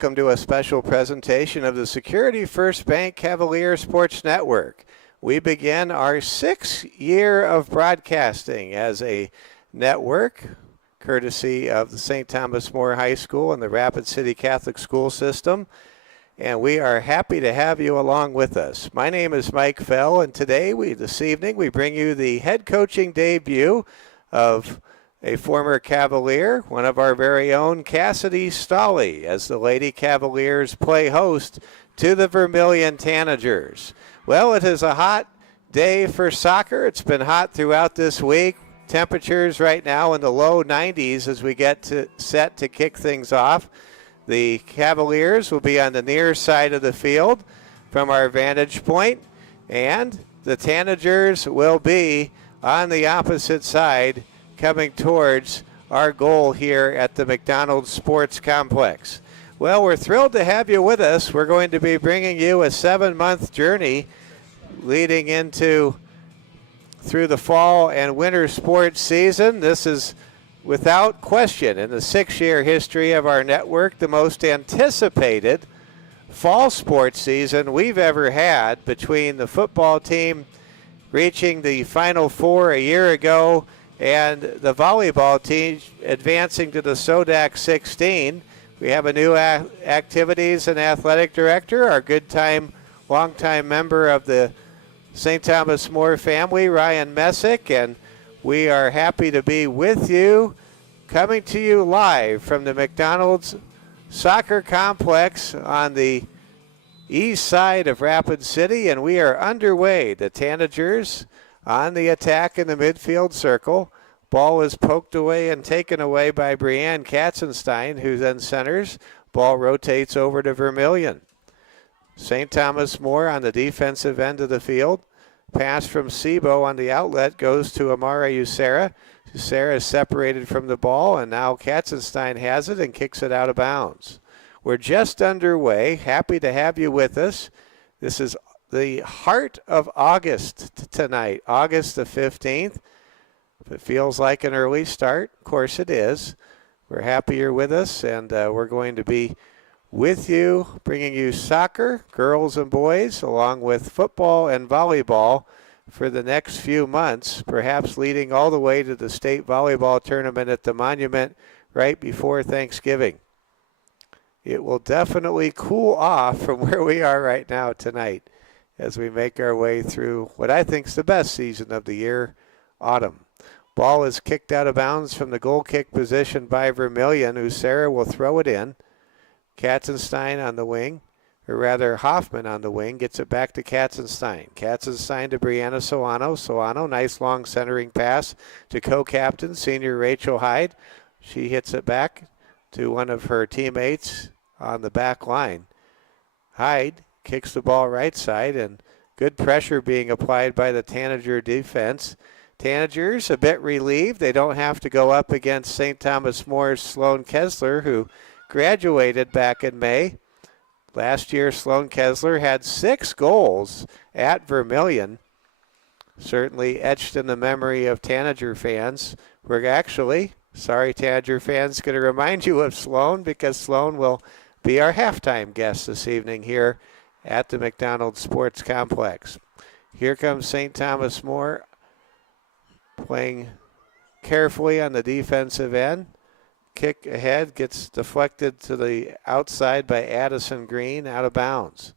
Welcome to a special presentation of the Security First Bank Cavalier Sports Network. We begin our 6th year of broadcasting as a network, courtesy of the St. Thomas More High School and the Rapid City Catholic School System. And we are happy to have you along with us. My name is Mike Fell, and today, this evening, we bring you the head coaching debut of a former Cavalier, one of our very own, Cassidy Stolle, as the Lady Cavaliers play host to the Vermillion Tanagers. Well, it is a hot day for soccer. It's been hot throughout this week. Temperatures right now in the low 90s as we get set to kick things off. The Cavaliers will be on the near side of the field from our vantage point, and the Tanagers will be on the opposite side, coming towards our goal here at the McDonald's Sports Complex. Well, we're thrilled to have you with us. We're going to be bringing you a 7-month journey leading through the fall and winter sports season. This is, without question, in the 6-year history of our network, the most anticipated fall sports season we've ever had, between the football team reaching the Final Four a year ago and the volleyball team advancing to the SODAC 16. We have a new activities and athletic director, our longtime member of the St. Thomas More family, Ryan Messick, and we are happy to be with you, coming to you live from the McDonald's Soccer Complex on the east side of Rapid City, and we are underway. The Tanagers on the attack in the midfield circle. Ball is poked away and taken away by Brianne Katzenstein, who then centers. Ball rotates over to Vermillion. St. Thomas More on the defensive end of the field. Pass from Sebo on the outlet goes to Amara Usera. Usera is separated from the ball, and now Katzenstein has it and kicks it out of bounds. We're just underway. Happy to have you with us. This is the heart of August tonight, August the 15th. If it feels like an early start, of course it is. We're happy you're with us, and we're going to be with you, bringing you soccer, girls and boys, along with football and volleyball for the next few months, perhaps leading all the way to the state volleyball tournament at the Monument right before Thanksgiving. It will definitely cool off from where we are right now tonight as we make our way through what I think is the best season of the year, autumn. Ball is kicked out of bounds from the goal kick position by Vermillion, who Sarah will throw it in. Katzenstein on the wing, or rather Hoffman on the wing, gets it back to Katzenstein. Katzenstein to Brianna Solano. Solano, nice long centering pass to co-captain, senior Rachel Hyde. She hits it back to one of her teammates on the back line. Hyde kicks the ball right side, and good pressure being applied by the Tanager defense. Tanagers a bit relieved. They don't have to go up against St. Thomas More's Sloan Kessler, who graduated back in May. Last year, Sloan Kessler had 6 goals at Vermillion, certainly etched in the memory of Tanager fans. We're actually, sorry Tanager fans, going to remind you of Sloan, because Sloan will be our halftime guest this evening here at the McDonald's Sports Complex. Here comes St. Thomas More, playing carefully on the defensive end. Kick ahead, gets deflected to the outside by Addison Green, out of bounds.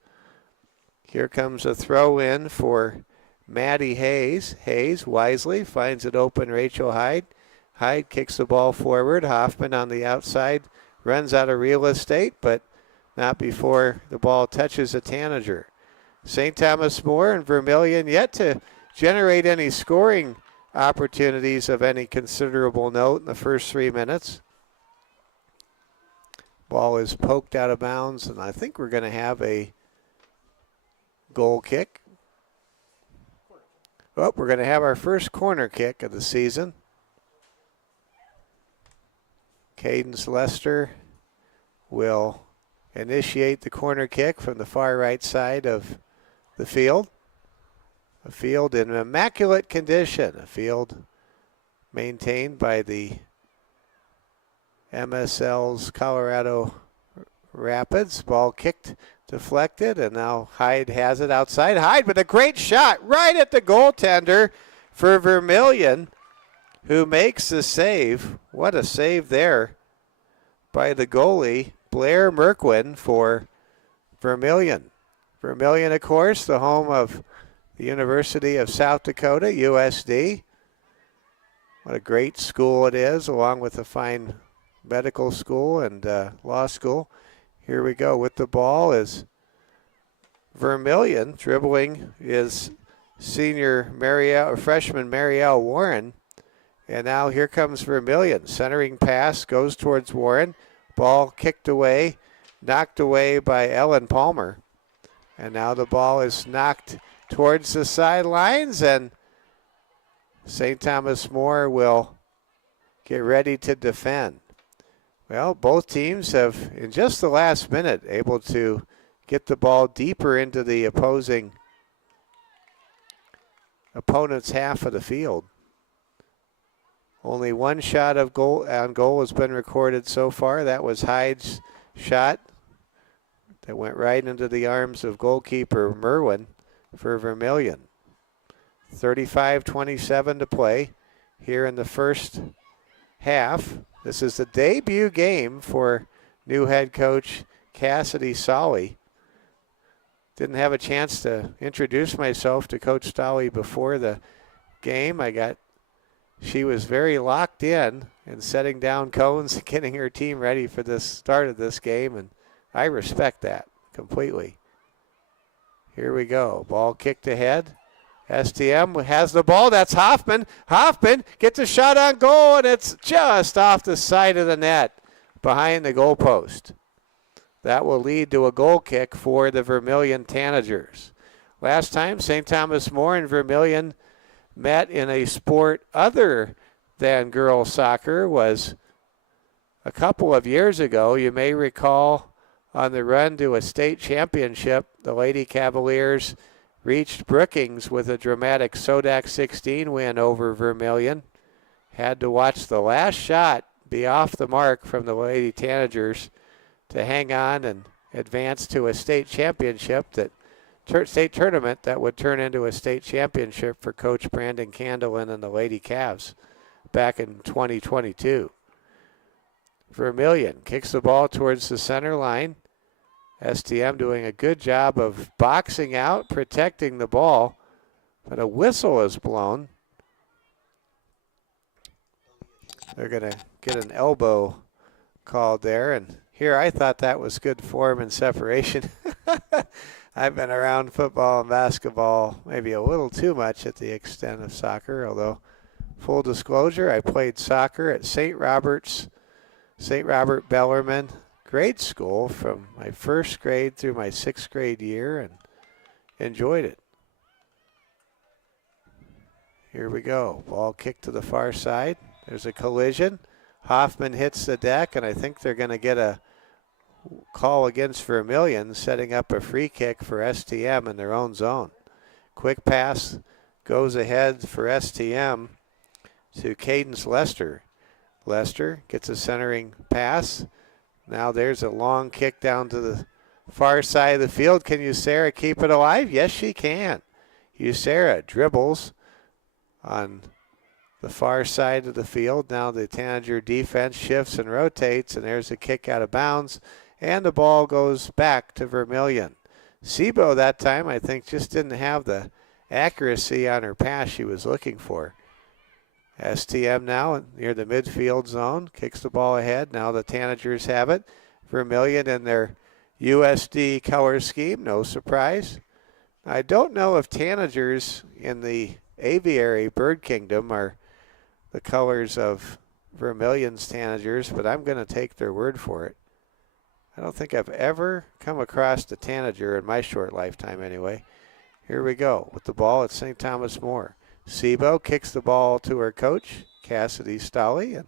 Here comes a throw in for Maddie Hayes. Hayes wisely finds it open, Rachel Hyde. Hyde kicks the ball forward. Hoffman on the outside runs out of real estate, but not before the ball touches a Tanager. St. Thomas More and Vermillion yet to generate any scoring opportunities of any considerable note in the first 3 minutes. Ball is poked out of bounds, and I think we're going to have a goal kick. Oh, we're going to have our first corner kick of the season. Cadence Lester will initiate the corner kick from the far right side of the field. A field in immaculate condition, a field maintained by the MSL's Colorado Rapids. Ball kicked, deflected, and now Hyde has it outside. Hyde with a great shot right at the goaltender for Vermillion, who makes the save. What a save there by the goalie, Blair Merquin, for Vermillion. Vermillion, of course, the home of the University of South Dakota, USD. What a great school it is, along with a fine medical school and law school. Here we go with the ball is Vermillion. Dribbling is freshman Marielle Warren. And now here comes Vermillion. Centering pass goes towards Warren. Ball kicked away, knocked away by Ellen Palmer. And now the ball is knocked towards the sidelines, and St. Thomas More will get ready to defend. Well, both teams have, in just the last minute, able to get the ball deeper into the opponent's half of the field. Only one shot on goal has been recorded so far. That was Hyde's shot that went right into the arms of goalkeeper Merwin for Vermillion. 35-27 to play here in the first half. This is the debut game for new head coach Cassidy Solly. Didn't have a chance to introduce myself to Coach Solly before the game. She was very locked in and setting down cones, getting her team ready for the start of this game, and I respect that completely. Here we go. Ball kicked ahead. STM has the ball. That's Hoffman. Hoffman gets a shot on goal, and it's just off the side of the net behind the goalpost. That will lead to a goal kick for the Vermillion Tanagers. Last time, St. Thomas More and Vermillion met in a sport other than girls soccer was a couple of years ago. You may recall on the run to a state championship, the Lady Cavaliers reached Brookings with a dramatic Sodak 16 win over Vermillion. Had to watch the last shot be off the mark from the Lady Tanagers to hang on and advance to a state championship, state tournament that would turn into a state championship for Coach Brandon Candelin and the Lady Cavs back in 2022. Vermillion kicks the ball towards the center line. STM doing a good job of boxing out, protecting the ball, but a whistle is blown. They're going to get an elbow called there, and here I thought that was good form and separation. I've been around football and basketball maybe a little too much at the extent of soccer, although full disclosure, I played soccer at St. Robert Bellarmine grade school from my first grade through my sixth grade year and enjoyed it. Here we go. Ball kicked to the far side. There's a collision. Hoffman hits the deck, and I think they're going to get a call against Vermillion, setting up a free kick for STM in their own zone. Quick pass goes ahead for STM to Cadence Lester. Lester gets a centering pass. Now there's a long kick down to the far side of the field. Can Usera keep it alive? Yes, she can. Usera dribbles on the far side of the field. Now the Tanager defense shifts and rotates, and there's a kick out of bounds, and the ball goes back to Vermillion. Sebo that time, I think, just didn't have the accuracy on her pass she was looking for. STM now near the midfield zone, kicks the ball ahead. Now the Tanagers have it. Vermillion in their USD color scheme, no surprise. I don't know if Tanagers in the aviary bird kingdom are the colors of Vermillion's Tanagers, but I'm going to take their word for it. I don't think I've ever come across a Tanager in my short lifetime anyway. Here we go with the ball at St. Thomas More. Sebo kicks the ball to her coach, Cassidy Stolley, and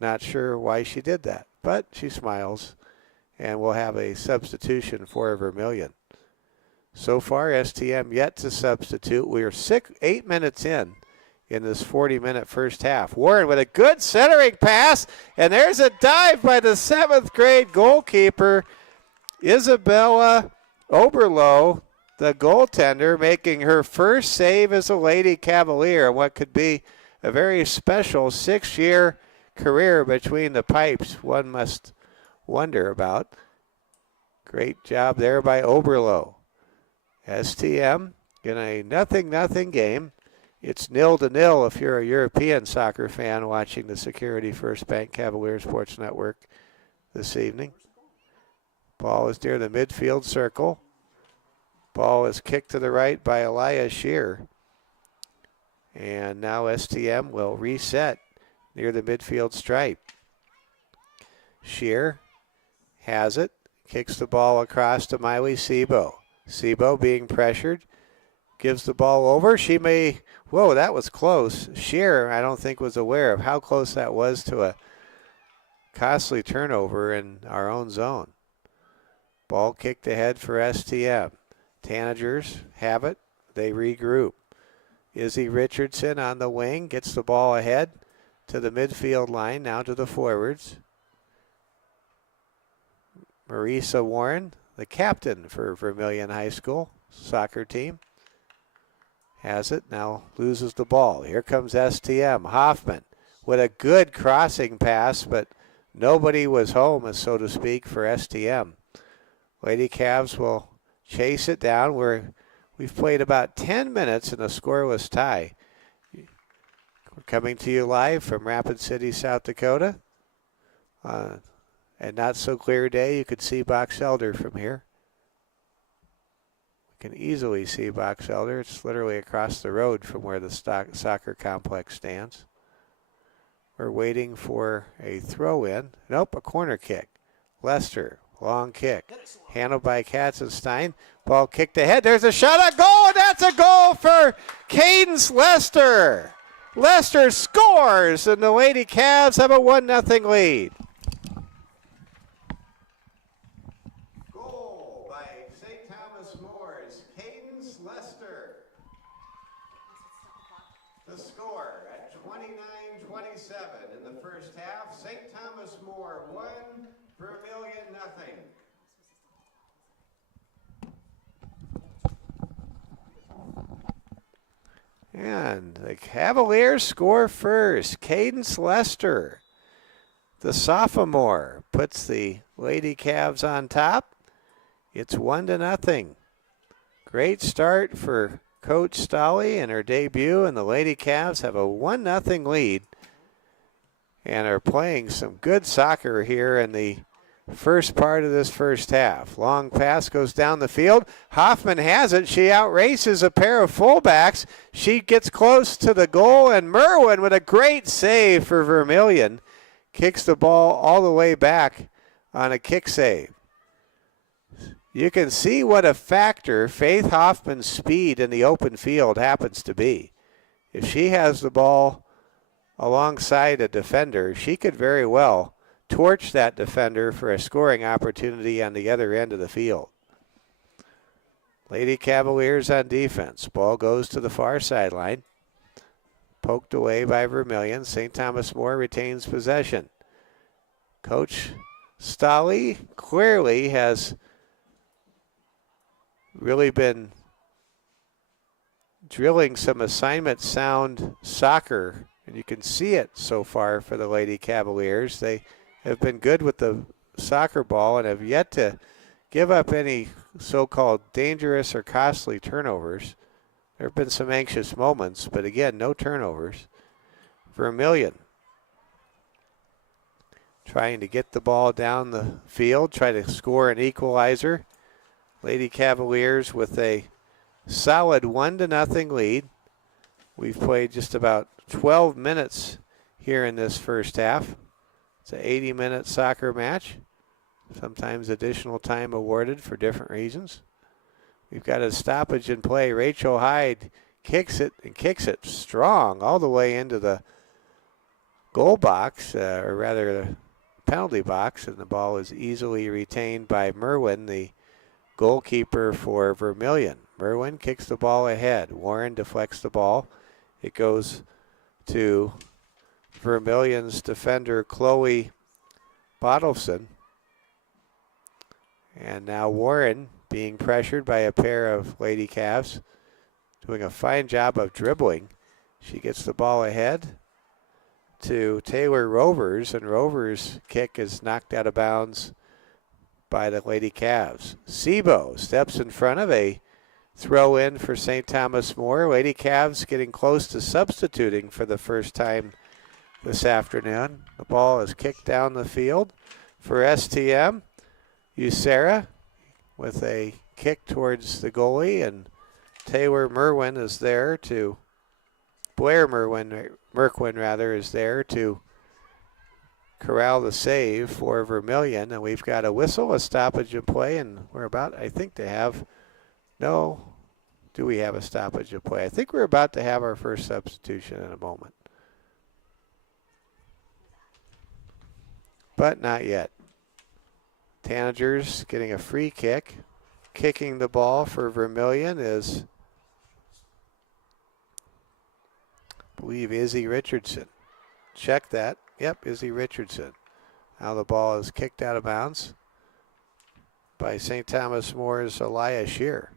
not sure why she did that, but she smiles, and we'll have a substitution for Vermillion. So far, STM yet to substitute. We are 8 minutes in this 40-minute first half. Warren with a good centering pass, and there's a dive by the 7th grade goalkeeper, Isabella Oberlo, the goaltender, making her first save as a Lady Cavalier, what could be a very special 6-year career between the pipes, one must wonder about. Great job there by Oberlo. STM in a 0-0 game. It's 0-0 if you're a European soccer fan watching the Security First Bank Cavalier Sports Network this evening. Ball is near the midfield circle. Ball is kicked to the right by Elias Shear. And now STM will reset near the midfield stripe. Shear has it, kicks the ball across to Miley Sebo. Sebo being pressured, gives the ball over. She may, whoa, that was close. Shear, I don't think, was aware of how close that was to a costly turnover in our own zone. Ball kicked ahead for STM. Tanagers have it. They regroup. Izzy Richardson on the wing gets the ball ahead to the midfield line, now to the forwards. Marisa Warren, the captain for Vermillion High School soccer team, has it, now loses the ball. Here comes STM. Hoffman with a good crossing pass, but nobody was home, so to speak, for STM. Lady Cavs will chase it down. We've played about 10 minutes in a scoreless tie. We're coming to you live from Rapid City, South Dakota. A not so clear day, you could see Box Elder from here. We can easily see Box Elder. It's literally across the road from where the soccer complex stands. We're waiting for a throw in. Nope, a corner kick. Lester, long kick. Handled by Katzenstein. Ball kicked ahead. There's a shot, a goal, and that's a goal for Cadence Lester. Lester scores, and the Lady Cavs have a 1-0 lead. Goal by St. Thomas More's Cadence Lester. The score at 29-27 in the first half. St. Thomas More 1, Vermillion 0. And the Cavaliers score first. Cadence Lester, the sophomore, puts the Lady Cavs on top. It's 1-0. Great start for Coach Stolle in her debut, and the Lady Cavs have a 1-0 lead and are playing some good soccer here in the first part of this first half. Long pass goes down the field. Hoffman has it. She outraces a pair of fullbacks. She gets close to the goal, and Merwin, with a great save for Vermillion, kicks the ball all the way back on a kick save. You can see what a factor Faith Hoffman's speed in the open field happens to be. If she has the ball alongside a defender, she could very well torch that defender for a scoring opportunity on the other end of the field. Lady Cavaliers on defense. Ball goes to the far sideline. Poked away by Vermillion. St. Thomas More retains possession. Coach Stolle clearly has really been drilling some assignment sound soccer, and you can see it so far for the Lady Cavaliers. They have been good with the soccer ball and have yet to give up any so-called dangerous or costly turnovers. There have been some anxious moments, but again, no turnovers. Vermillion trying to get the ball down the field, try to score an equalizer. Lady Cavaliers with a solid 1-0 lead. We've played just about 12 minutes here in this first half. It's an 80-minute soccer match. Sometimes additional time awarded for different reasons. We've got a stoppage in play. Rachel Hyde kicks it, and kicks it strong all the way into the goal box, or rather the penalty box, and the ball is easily retained by Merwin, the goalkeeper for Vermillion. Merwin kicks the ball ahead. Warren deflects the ball. It goes to Vermillion's defender, Chloe Bottleson. And now Warren being pressured by a pair of Lady Cavs, doing a fine job of dribbling. She gets the ball ahead to Taylor Rovers, and Rovers' kick is knocked out of bounds by the Lady Cavs. Sebo steps in front of a throw in for St. Thomas More. Lady Cavs getting close to substituting for the first time this afternoon. The ball is kicked down the field for STM. Usera with a kick towards the goalie, and Taylor Merwin is there to, Blair Merwin rather, is there to corral the save for Vermillion. And we've got a whistle, a stoppage in play, and we're about, I think, to have, no, do we have a stoppage in play? I think we're about to have our first substitution in a moment. But not yet. Tanagers getting a free kick. Kicking the ball for Vermillion is, I believe, Izzy Richardson. Check that. Yep, Izzy Richardson. Now the ball is kicked out of bounds by St. Thomas More's Elias Shear.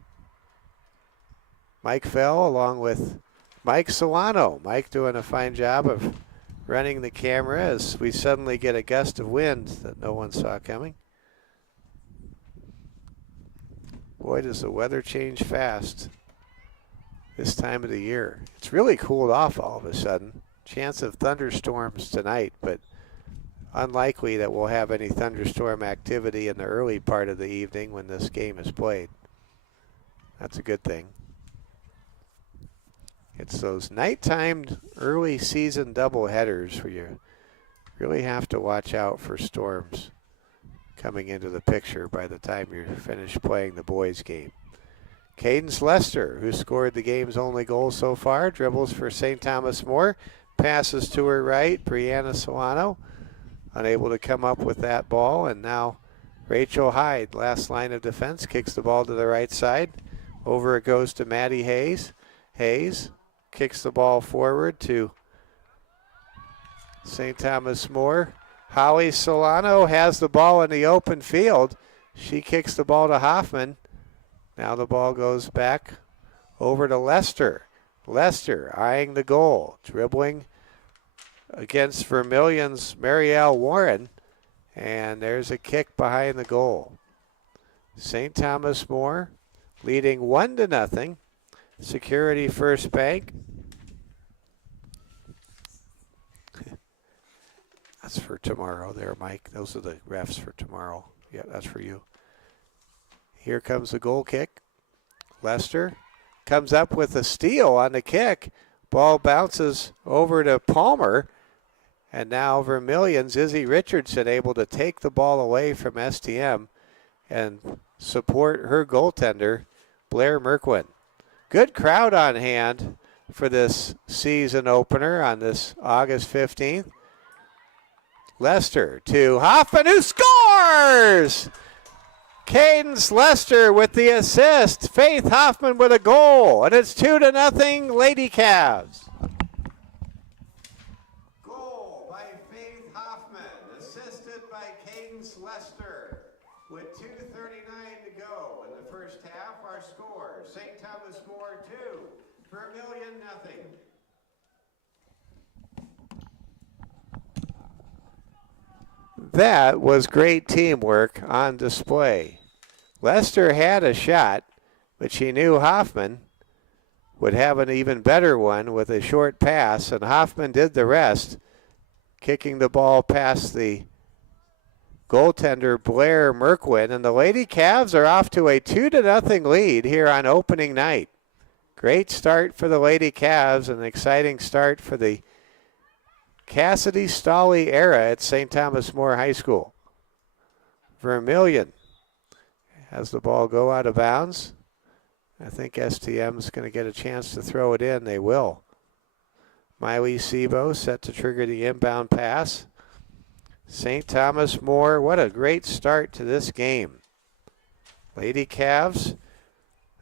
Mike Fell along with Mike Solano. Mike doing a fine job of running the camera as we suddenly get a gust of wind that no one saw coming. Boy, does the weather change fast this time of the year. It's really cooled off all of a sudden. Chance of thunderstorms tonight, but unlikely that we'll have any thunderstorm activity in the early part of the evening when this game is played. That's a good thing. It's those nighttime early season double headers where you really have to watch out for storms coming into the picture by the time you're finished playing the boys' game. Cadence Lester, who scored the game's only goal so far, dribbles for St. Thomas More, passes to her right. Brianna Solano unable to come up with that ball, and now Rachel Hyde, last line of defense, kicks the ball to the right side. Over it goes to Maddie Hayes. Hayes kicks the ball forward to St. Thomas More. Holly Solano has the ball in the open field. She kicks the ball to Hoffman. Now the ball goes back over to Lester. Lester eyeing the goal, dribbling against Vermillion's Marielle Warren. And there's a kick behind the goal. St. Thomas More leading 1-0. Security First Bank. That's for tomorrow there, Mike. Those are the refs for tomorrow. Yeah, that's for you. Here comes the goal kick. Lester comes up with a steal on the kick. Ball bounces over to Palmer. And now Vermillion's Izzy Richardson able to take the ball away from STM and support her goaltender, Blair Merquin. Good crowd on hand for this season opener on this August 15th. Lester to Hoffman, who scores! Cadence Lester with the assist. Faith Hoffman with a goal. And it's 2-0 Lady Cavs. Goal by Faith Hoffman, assisted by Cadence Lester. With 2:39 to go in the first half, our score, St. Thomas More 2, Vermillion 0. That was great teamwork on display. Lester had a shot, but she knew Hoffman would have an even better one with a short pass, and Hoffman did the rest, kicking the ball past the goaltender Blair Merquin, and the Lady Cavs are off to a 2-0 lead here on opening night. Great start for the Lady Cavs, an exciting start for the Cassidy Stolley era at St. Thomas More High School. Vermillion has the ball go out of bounds. I think STM's going to get a chance to throw it in. They will. Miley Sebo set to trigger the inbound pass. St. Thomas More, what a great start to this game. Lady Cavs,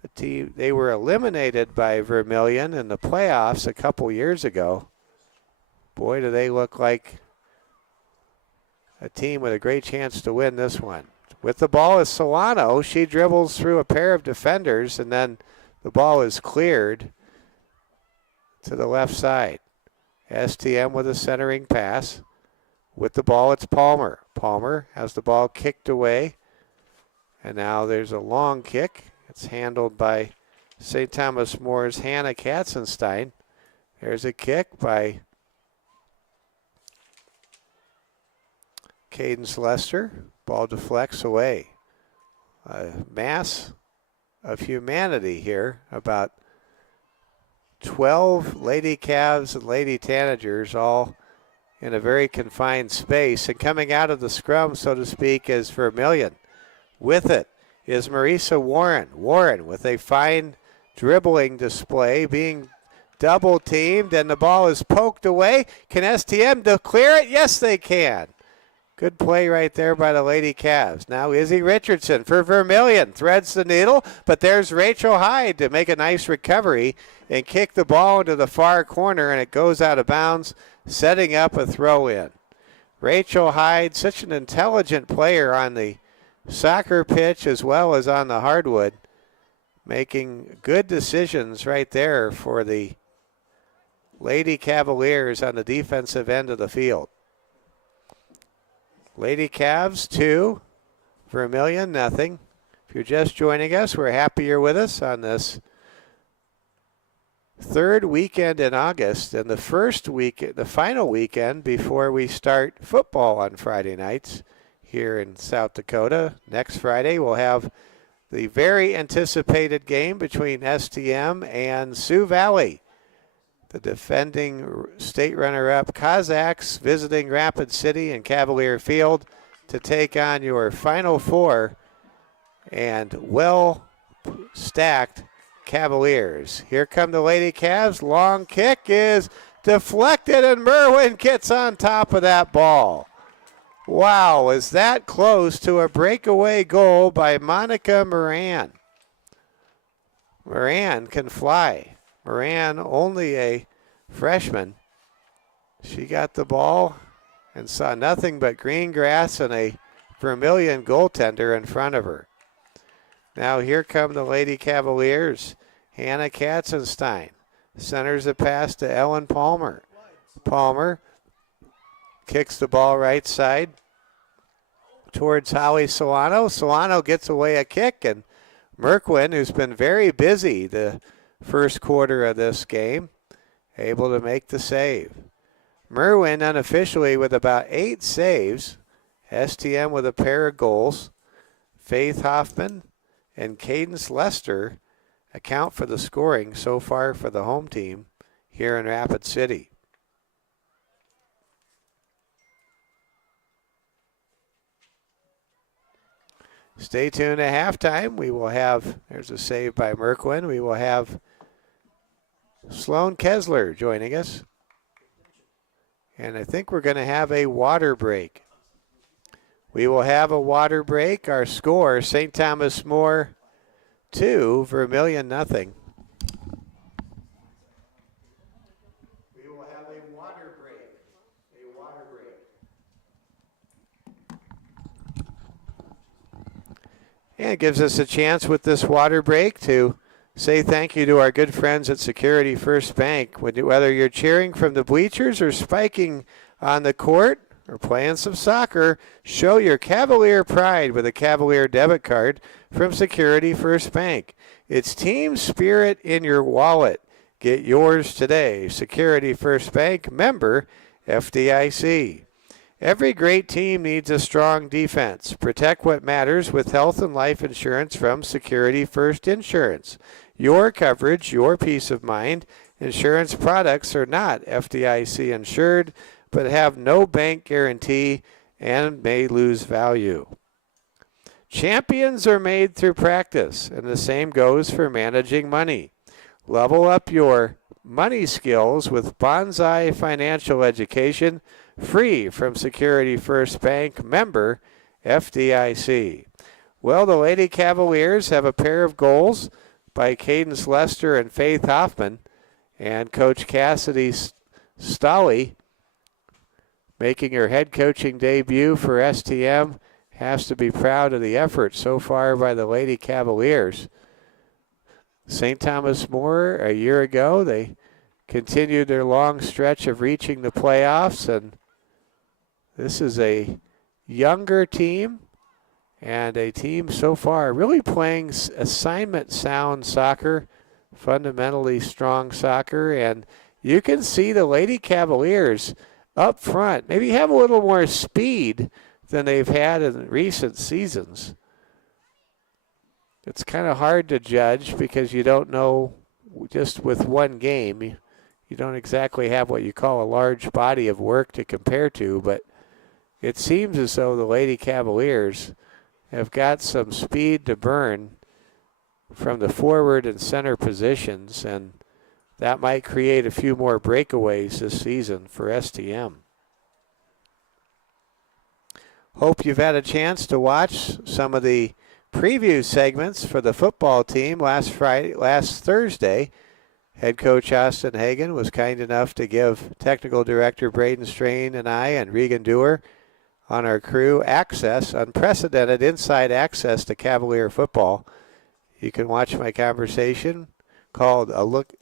the team, they were eliminated by Vermillion in the playoffs a couple years ago. Boy, do they look like a team with a great chance to win this one. With the ball is Solano. She dribbles through a pair of defenders, and then the ball is cleared to the left side. STM with a centering pass. With the ball, it's Palmer. Palmer has the ball kicked away. And now there's a long kick. It's handled by St. Thomas More's Hannah Katzenstein. There's a kick by Cadence Lester. Ball deflects away. A mass of humanity here. About 12 Lady Cavs and Lady Tanagers all in a very confined space. And coming out of the scrum, so to speak, is Vermillion. With it is Marisa Warren. Warren with a fine dribbling display, being double teamed, and the ball is poked away. Can STM clear it? Yes, they can. Good play right there by the Lady Cavs. Now Izzy Richardson for Vermillion threads the needle, but there's Rachel Hyde to make a nice recovery and kick the ball into the far corner, and it goes out of bounds, setting up a throw-in. Rachel Hyde, such an intelligent player on the soccer pitch as well as on the hardwood, making good decisions right there for the Lady Cavaliers on the defensive end of the field. Lady Cavs 2, Vermillion nothing. If you're just joining us, we're happy you're with us on this third weekend in August, and the final weekend before we start football on Friday nights here in South Dakota. Next Friday we'll have the very anticipated game between STM and Sioux Valley. The defending state runner-up Cossacks visiting Rapid City and Cavalier Field to take on your Final Four and well-stacked Cavaliers. Here come the Lady Cavs. Long kick is deflected, and Merwin gets on top of that ball. Wow, is that close to a breakaway goal by Monica Moran. Moran can fly. Moran, only a freshman. She got the ball and saw nothing but green grass and a Vermillion goaltender in front of her. Now here come the Lady Cavaliers. Hannah Katzenstein centers a pass to Ellen Palmer. Palmer kicks the ball right side towards Howie Solano. Solano gets away a kick, and Merquin, who's been very busy the first quarter of this game, able to make the save. Merwin unofficially with about 8 saves. STM with a pair of goals. Faith Hoffman and Cadence Lester account for the scoring so far for the home team here in Rapid City. Stay tuned at halftime. We will have, there's a save by Merquin. We will have Sloan Kessler joining us. And I think we're going to have a water break. We will have a water break. Our score, St. Thomas More 2, Vermillion nothing. We will have a water break. A water break. And it gives us a chance with this water break to say thank you to our good friends at Security First Bank. Whether you're cheering from the bleachers or spiking on the court or playing some soccer, show your Cavalier pride with a Cavalier debit card from Security First Bank. It's team spirit in your wallet. Get yours today. Security First Bank, member FDIC. Every great team needs a strong defense. Protect what matters with health and life insurance from Security First Insurance. Your coverage, your peace of mind. Insurance products are not FDIC insured, but have no bank guarantee and may lose value. Champions are made through practice, and the same goes for managing money. Level up your money skills with Bonsai Financial Education, free from Security First Bank, member FDIC. Well, the Lady Cavaliers have a pair of goals by Cadence Lester and Faith Hoffman, and Coach Cassidy Stolley making her head coaching debut for STM has to be proud of the effort so far by the Lady Cavaliers. St. Thomas More, a year ago, they continued their long stretch of reaching the playoffs, and this is a younger team and a team so far really playing assignment sound soccer, fundamentally strong soccer, and you can see the Lady Cavaliers up front maybe have a little more speed than they've had in recent seasons. It's kind of hard to judge because you don't know just with one game. You don't exactly have what you call a large body of work to compare to, but it seems as though the Lady Cavaliers have got some speed to burn from the forward and center positions, and that might create a few more breakaways this season for STM. Hope you've had a chance to watch some of the preview segments for the football team last Thursday. Head coach Austin Hagen was kind enough to give technical director Braden Strain and I and Regan Dewar on our crew unprecedented inside access to Cavalier football. You can watch my conversation called A Look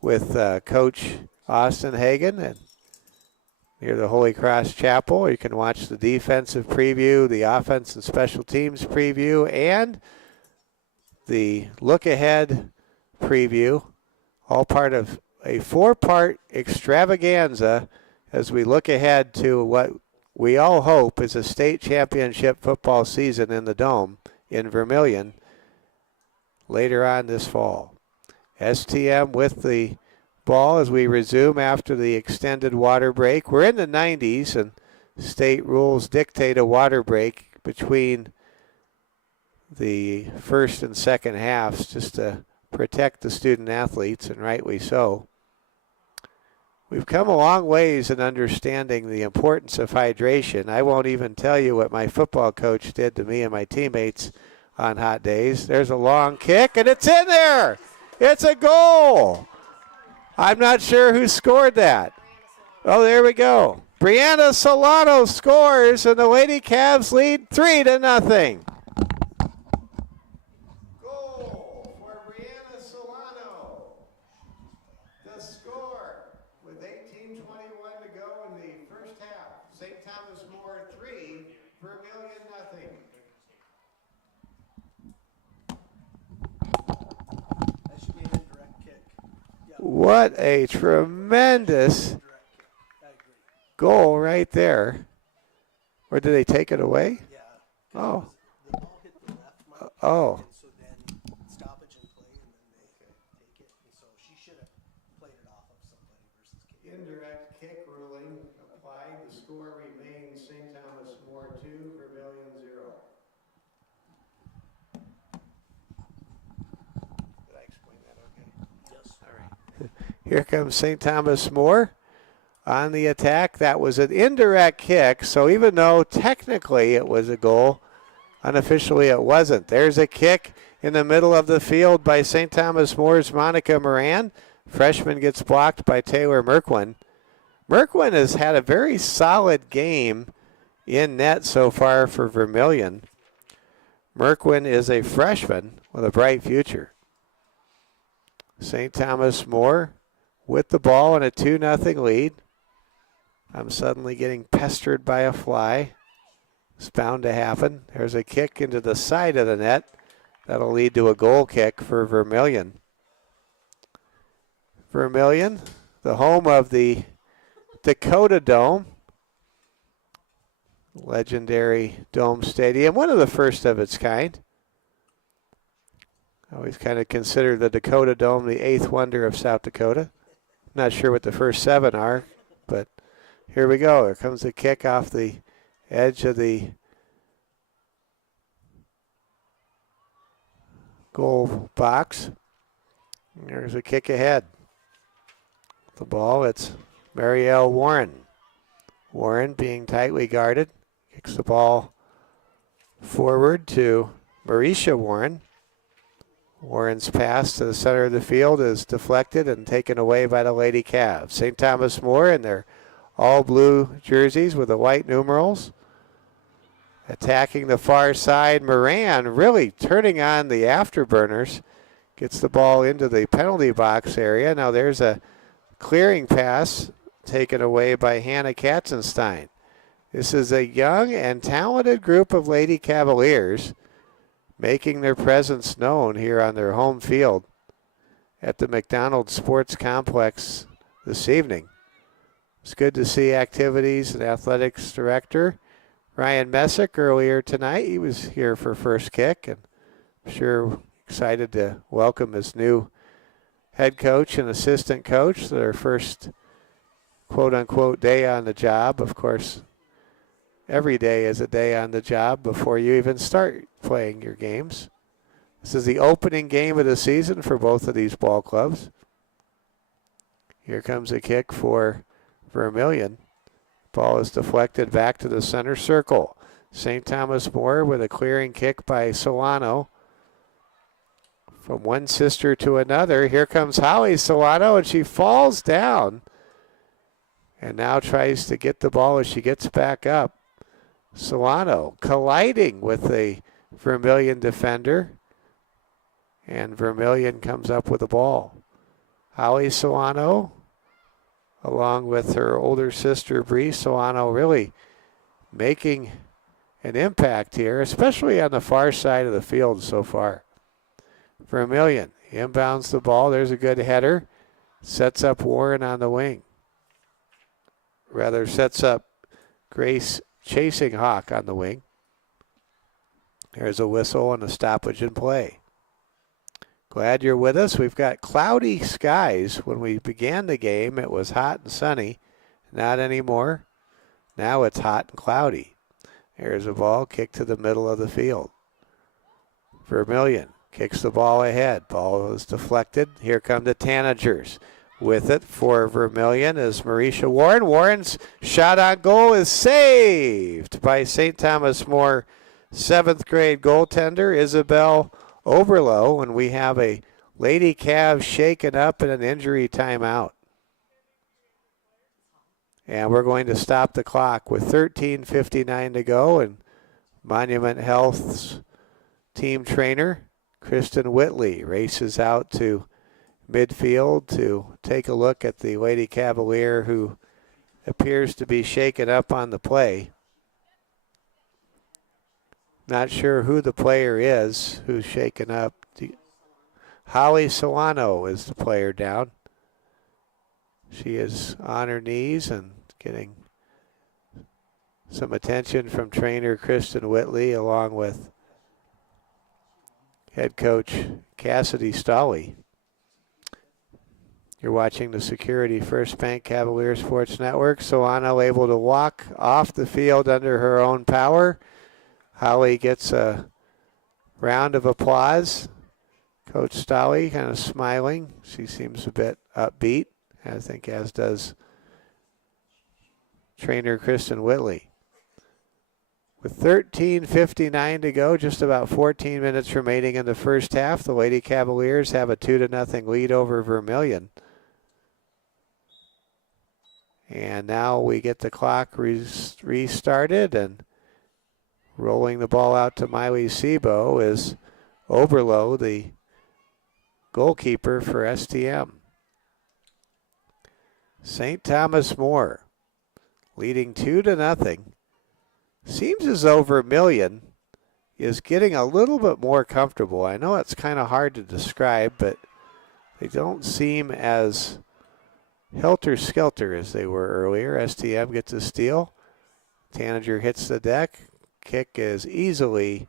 with Coach Austin Hagen and near the Holy Cross Chapel. You can watch the defensive preview, the offense and special teams preview, and the look ahead preview, all part of a 4-part extravaganza as we look ahead to what we all hope is a state championship football season in the Dome in Vermillion later on this fall. STM with the ball as we resume after the extended water break. We're in the 90s, and state rules dictate a water break between the first and second halves just to protect the student athletes, and rightly so. We've come a long ways in understanding the importance of hydration. I won't even tell you what my football coach did to me and my teammates on hot days. There's a long kick, and it's in there. It's a goal. I'm not sure who scored that. Oh, there we go. Brianna Solano scores, and the Lady Cavs lead 3-0. Goal for Brianna Solano. The score with 18:21 to go in the first half. St. Thomas More 3, Vermillion 0. That should be an indirect kick. Yeah. What a tremendous goal right there. Or did they take it away? Yeah. Oh. The ball hit the left mark. Oh. And so then stoppage and play, and then they take it. And so she should have played it off of somebody versus kick. Indirect kick ruling applied. The score remains St. Thomas More 2, Vermillion 0. Did I explain that okay? Yes. All right. Here comes St. Thomas More on the attack. That was an indirect kick, so even though technically it was a goal, unofficially it wasn't. There's a kick in the middle of the field by St. Thomas More's Monica Moran. Freshman gets blocked by Taylor Merquin. Merquin has had a very solid game in net so far for Vermillion. Merquin is a freshman with a bright future. St. Thomas More with the ball and a 2-0 lead. I'm suddenly getting pestered by a fly. It's bound to happen. There's a kick into the side of the net. That'll lead to a goal kick for Vermillion. Vermillion, the home of the Dakota Dome. Legendary Dome Stadium, one of the first of its kind. I always kind of consider the Dakota Dome the 8th wonder of South Dakota. Not sure what the first 7 are, but here we go. Here comes the kick off the edge of the goal box. There's a kick ahead. The ball, it's Marielle Warren. Warren being tightly guarded. Kicks the ball forward to Marisha Warren. Warren's pass to the center of the field is deflected and taken away by the Lady Cavs. St. Thomas More in their all blue jerseys with the white numerals Attacking the far side, Moran really turning on the afterburners. Gets the ball into the penalty box area. Now there's a clearing pass taken away by Hannah Katzenstein. This is a young and talented group of Lady Cavaliers making their presence known here on their home field at the McDonald Sports Complex this evening. It's good to see activities and athletics director Ryan Messick earlier tonight. He was here for first kick, and I'm sure excited to welcome his new head coach and assistant coach, their first quote-unquote day on the job. Of course, every day is a day on the job before you even start playing your games. This is the opening game of the season for both of these ball clubs. Here comes a kick for Vermillion. Ball is deflected back to the center circle. St. Thomas More with a clearing kick by Solano. From one sister to another, here comes Holly Solano, and she falls down. And now tries to get the ball as she gets back up. Solano colliding with the Vermillion defender. And Vermillion comes up with the ball. Holly Solano, along with her older sister Bree Solano, really making an impact here, especially on the far side of the field so far. Vermillion inbounds the ball. There's a good header. Sets up Warren on the wing. Rather, sets up Grace Chasing Hawk on the wing. There's a whistle and a stoppage in play. Glad you're with us. We've got cloudy skies. When we began the game, it was hot and sunny. Not anymore. Now it's hot and cloudy. There's a ball kicked to the middle of the field. Vermillion kicks the ball ahead. Ball is deflected. Here come the Tanagers. With it for Vermillion is Marisha Warren. Warren's shot on goal is saved by St. Thomas More 7th grade goaltender Isabel Overlow, and we have a Lady Cav shaken up in an injury timeout. And we're going to stop the clock with 13:59 to go, and Monument Health's team trainer, Kristen Whitley, races out to midfield to take a look at the Lady Cavalier who appears to be shaken up on the play. Not sure who the player is who's shaken up. Holly Solano is the player down. She is on her knees and getting some attention from trainer Kristen Whitley along with head coach Cassidy Stolley. You're watching the Security First Bank Cavalier Sports Network. Solano able to walk off the field under her own power. Holly gets a round of applause. Coach Stolley kind of smiling. She seems a bit upbeat, I think, as does trainer Kristen Whitley. With 13:59 to go, just about 14 minutes remaining in the first half, the Lady Cavaliers have a 2-0 lead over Vermillion. And now we get the clock restarted, and rolling the ball out to Miley Sebo is Oberlo, the goalkeeper for STM. St. Thomas More leading 2-0. Seems as though Vermillion is getting a little bit more comfortable. I know it's kind of hard to describe, but they don't seem as helter-skelter as they were earlier. STM gets a steal. Tanager hits the deck. Kick is easily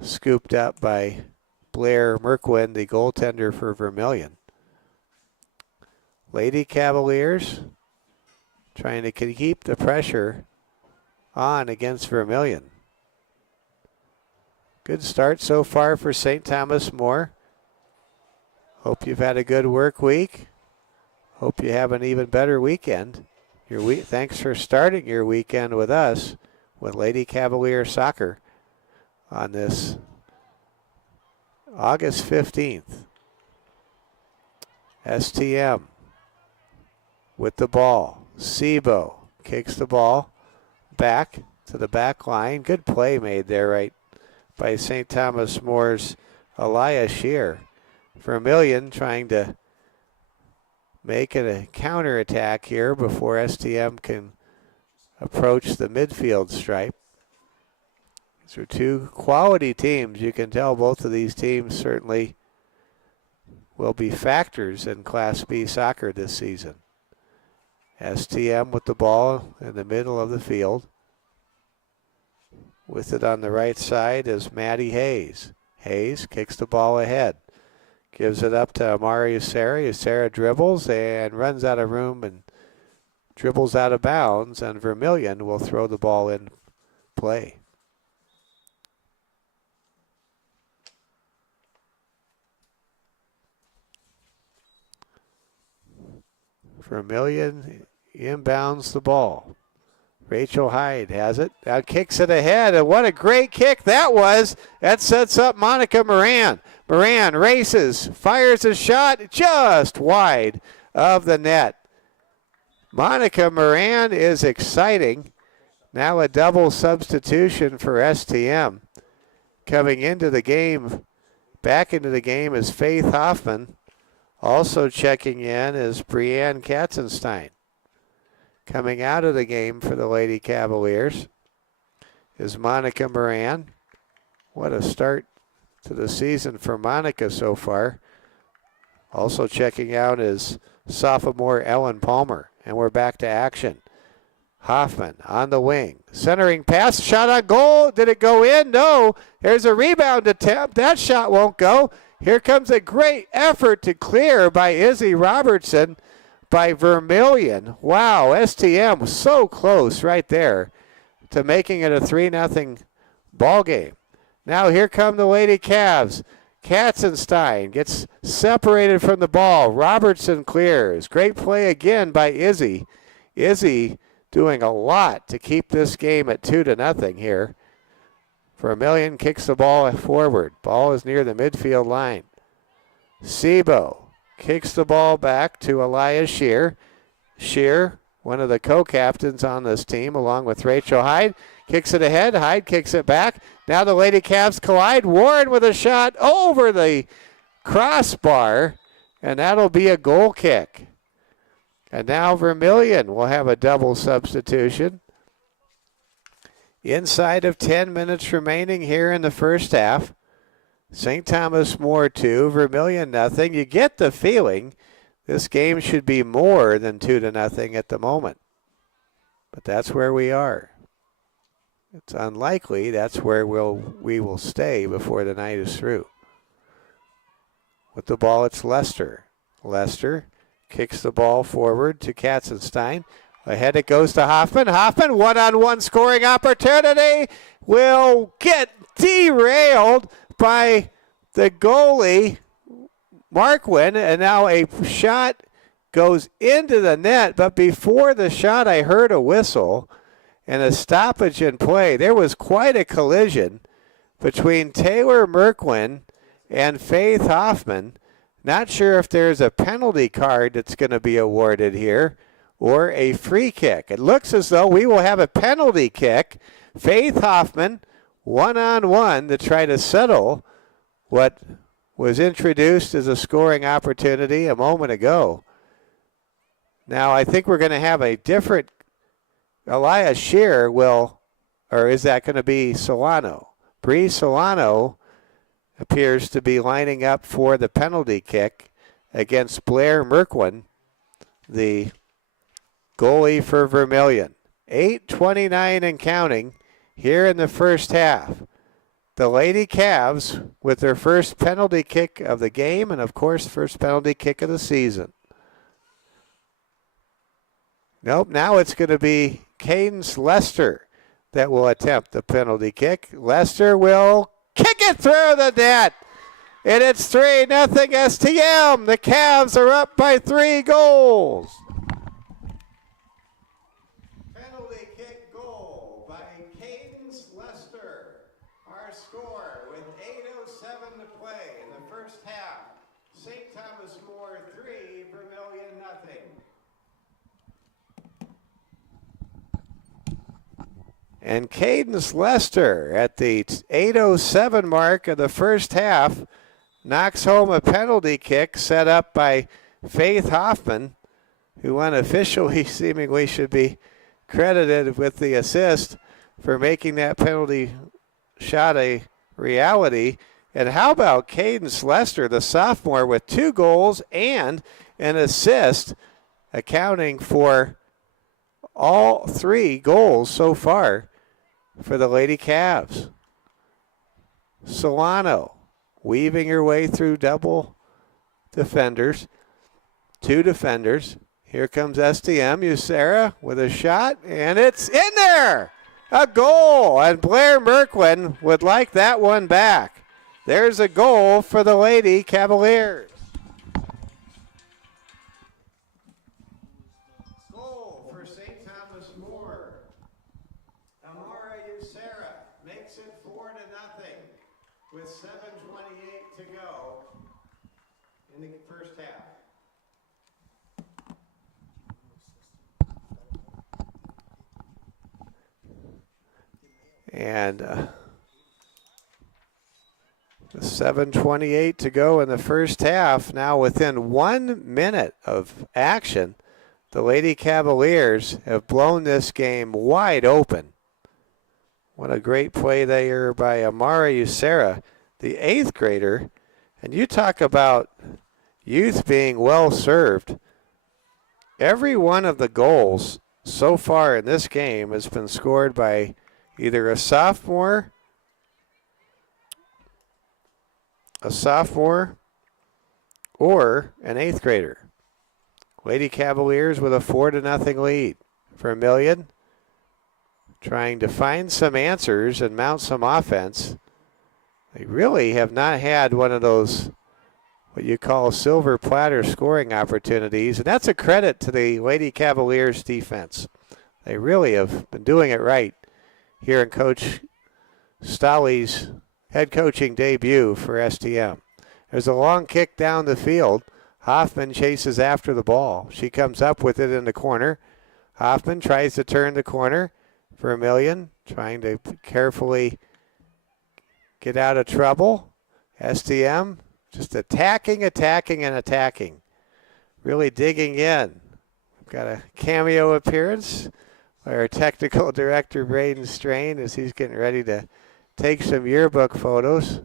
scooped up by Blair Merquin, the goaltender for Vermillion. Lady Cavaliers trying to keep the pressure on against Vermillion. Good start so far for St. Thomas More. Hope you've had a good work week. Hope you have an even better weekend. Thanks for starting your weekend with us with Lady Cavalier Soccer on this August 15th. STM with the ball. Sebo kicks the ball back. to the back line. Good play made there, right, by St. Thomas More's Elias Shear. Vermillion trying to make it a counterattack here before STM can approach the midfield stripe. These are two quality teams. You can tell both of these teams certainly will be factors in Class B soccer this season. STM with the ball in the middle of the field. With it on the right side is Maddie Hayes. Hayes kicks the ball ahead. Gives it up to Amari Usera. Usera dribbles and runs out of room and dribbles out of bounds, and Vermillion will throw the ball in play. Vermillion inbounds the ball. Rachel Hyde has it. Now kicks it ahead, and what a great kick that was. That sets up Monica Moran. Moran races, fires a shot just wide of the net. Monica Moran is exciting. Now a double substitution for STM. Coming into the game, back into the game is Faith Hoffman. Also checking in is Brianne Katzenstein. Coming out of the game for the Lady Cavaliers is Monica Moran. What a start to the season for Monica so far. Also checking out is sophomore Ellen Palmer. And we're back to action. Hoffman on the wing. Centering pass, shot on goal. Did it go in? No. There's a rebound attempt. That shot won't go. Here comes a great effort to clear by Izzy Robertson by Vermillion. Wow, STM was so close right there to making it a 3-0 ball game. Now here come the Lady Cavs. Katzenstein gets separated from the ball. Robertson clears. Great play again by Izzy. Izzy doing a lot to keep this game at 2-0 here. Vermillion kicks the ball forward. Ball is near the midfield line. Sebo kicks the ball back to Elias Shear. Shear, one of the co-captains on this team, along with Rachel Hyde, kicks it ahead. Hyde kicks it back. Now the Lady Cavs collide. Warren with a shot over the crossbar, and that'll be a goal kick. And now Vermillion will have a double substitution. Inside of 10 minutes remaining here in the first half. St. Thomas More 2, Vermillion nothing. You get the feeling this game should be more than 2-0 at the moment. But that's where we are. It's unlikely that's where we will stay before the night is through. With the ball, it's Lester. Lester kicks the ball forward to Katzenstein. Ahead it goes to Hoffman. Hoffman, one-on-one scoring opportunity, will get derailed by the goalie, Marquin, and now a shot goes into the net, but before the shot I heard a whistle and a stoppage in play. There was quite a collision between Taylor Merquin and Faith Hoffman. Not sure if there's a penalty card that's going to be awarded here or a free kick. It looks as though we will have a penalty kick. Faith Hoffman, one-on-one to try to settle what was introduced as a scoring opportunity a moment ago. Now I think we're going to have a different Elias Shear will, or is that going to be Solano? Bree Solano appears to be lining up for the penalty kick against Blair Merquin, the goalie for Vermillion. 8:29 and counting here in the first half. The Lady Cavs with their first penalty kick of the game and, of course, first penalty kick of the season. Nope, now it's going to be Cadence Lester that will attempt the penalty kick. Lester will kick it through the net. And it's 3-0 STM. The Cavs are up by 3 goals. Penalty kick goal by Cadence Lester. Our score with 8:07 to play in the first half. St. Thomas More 3, Vermillion nothing. And Cadence Lester at the 8:07 mark of the first half knocks home a penalty kick set up by Faith Hoffman, who unofficially seemingly should be credited with the assist for making that penalty shot a reality. And how about Cadence Lester, the sophomore, with 2 goals and an assist, accounting for all 3 goals so far for the Lady Cavs. Solano weaving her way through double defenders, 2 defenders. Here comes STM, Usera with a shot, and it's in there! A goal, and Blair Merklin would like that one back. There's a goal for the Lady Cavaliers. Goal for St. Thomas More. Amara Usera makes it 4-0 with 7:28 to go in the first half. And 7:28 to go in the first half. Now within 1 minute of action, the Lady Cavaliers have blown this game wide open. What a great play there by Amara Usera, the 8th grader. And you talk about youth being well served. Every one of the goals so far in this game has been scored by either a sophomore, or an 8th grader. Lady Cavaliers with a 4-0 lead. Vermillion trying to find some answers and mount some offense. They really have not had one of those what you call silver platter scoring opportunities, and that's a credit to the Lady Cavaliers defense. They really have been doing it right here in Coach Stolly's head coaching debut for STM. There's a long kick down the field. Hoffman chases after the ball. She comes up with it in the corner. Hoffman tries to turn the corner. Vermillion trying to carefully get out of trouble. STM just attacking. Really digging in. We've got a cameo appearance by our technical director, Braden Strain, as he's getting ready to take some yearbook photos.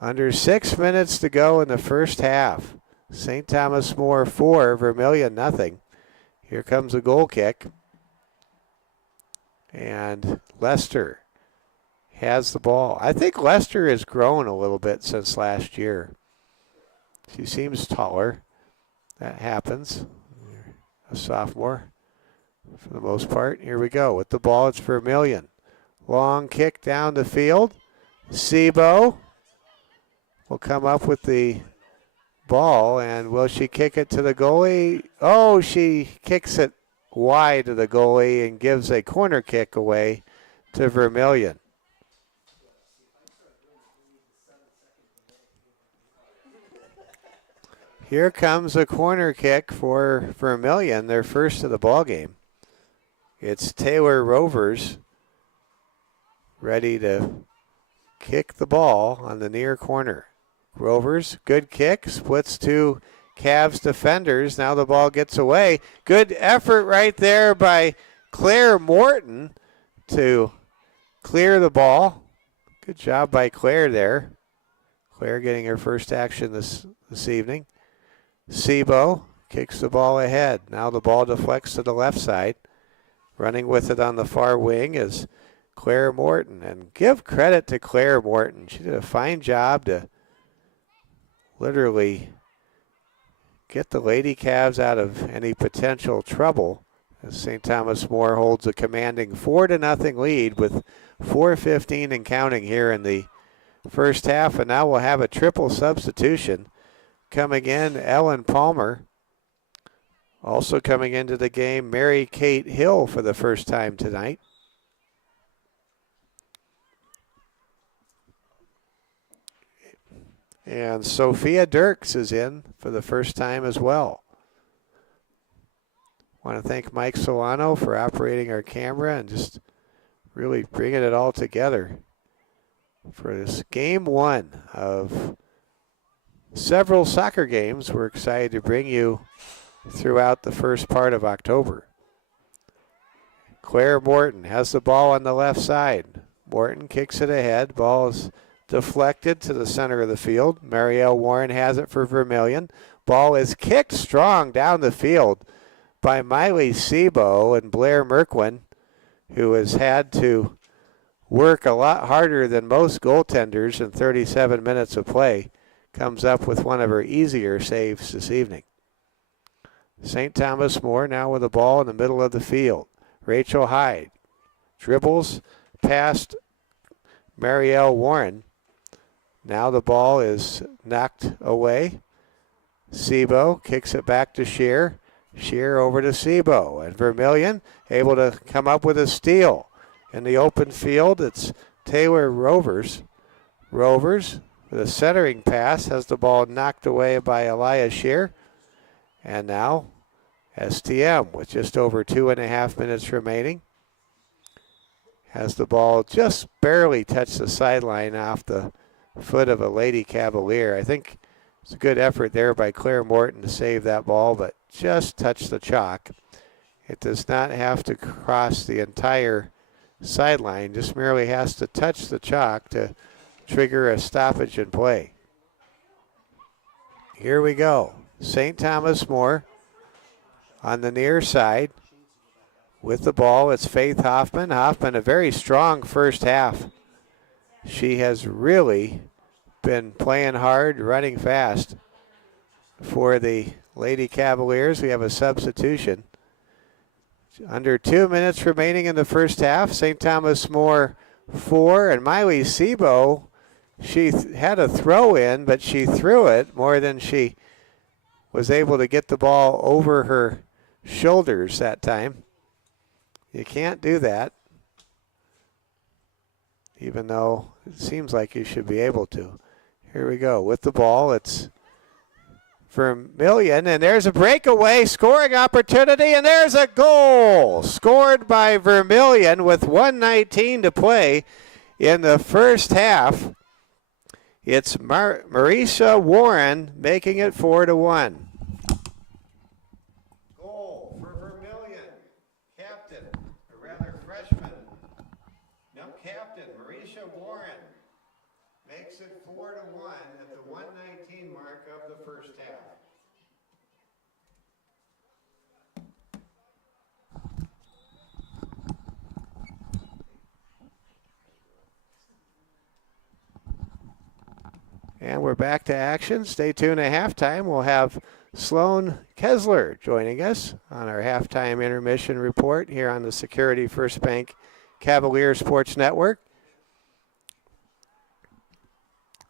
Under 6 minutes to go in the first half. St. Thomas More 4, Vermillion nothing. Here comes a goal kick. And Lester has the ball. I think Lester has grown a little bit since last year. She seems taller. That happens. A sophomore for the most part. Here we go. With the ball, it's Vermillion. Long kick down the field. Sebo will come up with the ball, and will she kick it to the goalie? Oh, she kicks it wide of the goalie and gives a corner kick away to Vermillion. Here comes a corner kick for Vermillion, their first of the ball game. It's Taylor Rovers ready to kick the ball on the near corner. Rovers, good kick, splits 2 Cavs defenders. Now the ball gets away. Good effort right there by Claire Morton to clear the ball. Good job by Claire there. Claire getting her first action this evening. Sebo kicks the ball ahead. Now the ball deflects to the left side. Running with it on the far wing is Claire Morton. And give credit to Claire Morton. She did a fine job to literally get the Lady Cavs out of any potential trouble as St. Thomas More holds a commanding 4-0 lead with 4:15 and counting here in the first half. And now we'll have a triple substitution. Coming in, Ellen Palmer. Also coming into the game, Mary Kate Hill for the first time tonight. And Sophia Dirks is in for the first time as well. Want to thank Mike Solano for operating our camera and just really bringing it all together for this game one of several soccer games we're excited to bring you throughout the first part of October. Claire Morton has the ball on the left side. Morton kicks it ahead. Ball is deflected to the center of the field. Marielle Warren has it for Vermillion. Ball is kicked strong down the field by Miley Sebo, and Blair Merquin, who has had to work a lot harder than most goaltenders in 37 minutes of play, comes up with one of her easier saves this evening. St. Thomas More now with the ball in the middle of the field. Rachel Hyde dribbles past Marielle Warren. Now the ball is knocked away. Sebo kicks it back to Shear. Shear over to Sebo. And Vermillion able to come up with a steal. In the open field, it's Taylor Rovers. Rovers with a centering pass has the ball knocked away by Elias Shear. And now STM with just over 2.5 minutes remaining. Has the ball just barely touched the sideline off the foot of a Lady Cavalier. I think it's a good effort there by Claire Morton to save that ball, but just touched the chalk. It does not have to cross the entire sideline, just merely has to touch the chalk to trigger a stoppage in play. Here we go. St. Thomas More on the near side with the ball. It's Faith Hoffman. Hoffman, a very strong first half. She has really been playing hard, running fast. For the Lady Cavaliers, we have a substitution. Under 2 minutes remaining in the first half. St. Thomas More 4, and Miley Sebo, she had a throw in, but she threw it more than she was able to get the ball over her shoulders that time. You can't do that, even though it seems like you should be able to. Here we go. With the ball, it's Vermillion, and there's a breakaway scoring opportunity, and there's a goal scored by Vermillion with 1:19 to play in the first half. It's Marisha Warren making it 4-1. Goal for Vermillion. Captain, or rather freshman, no, captain, Marisha Warren makes it 4-1 at the 1:19 mark of the first half. And we're back to action. Stay tuned at halftime. We'll have Sloan Kessler joining us on our halftime intermission report here on the Security First Bank Cavalier Sports Network.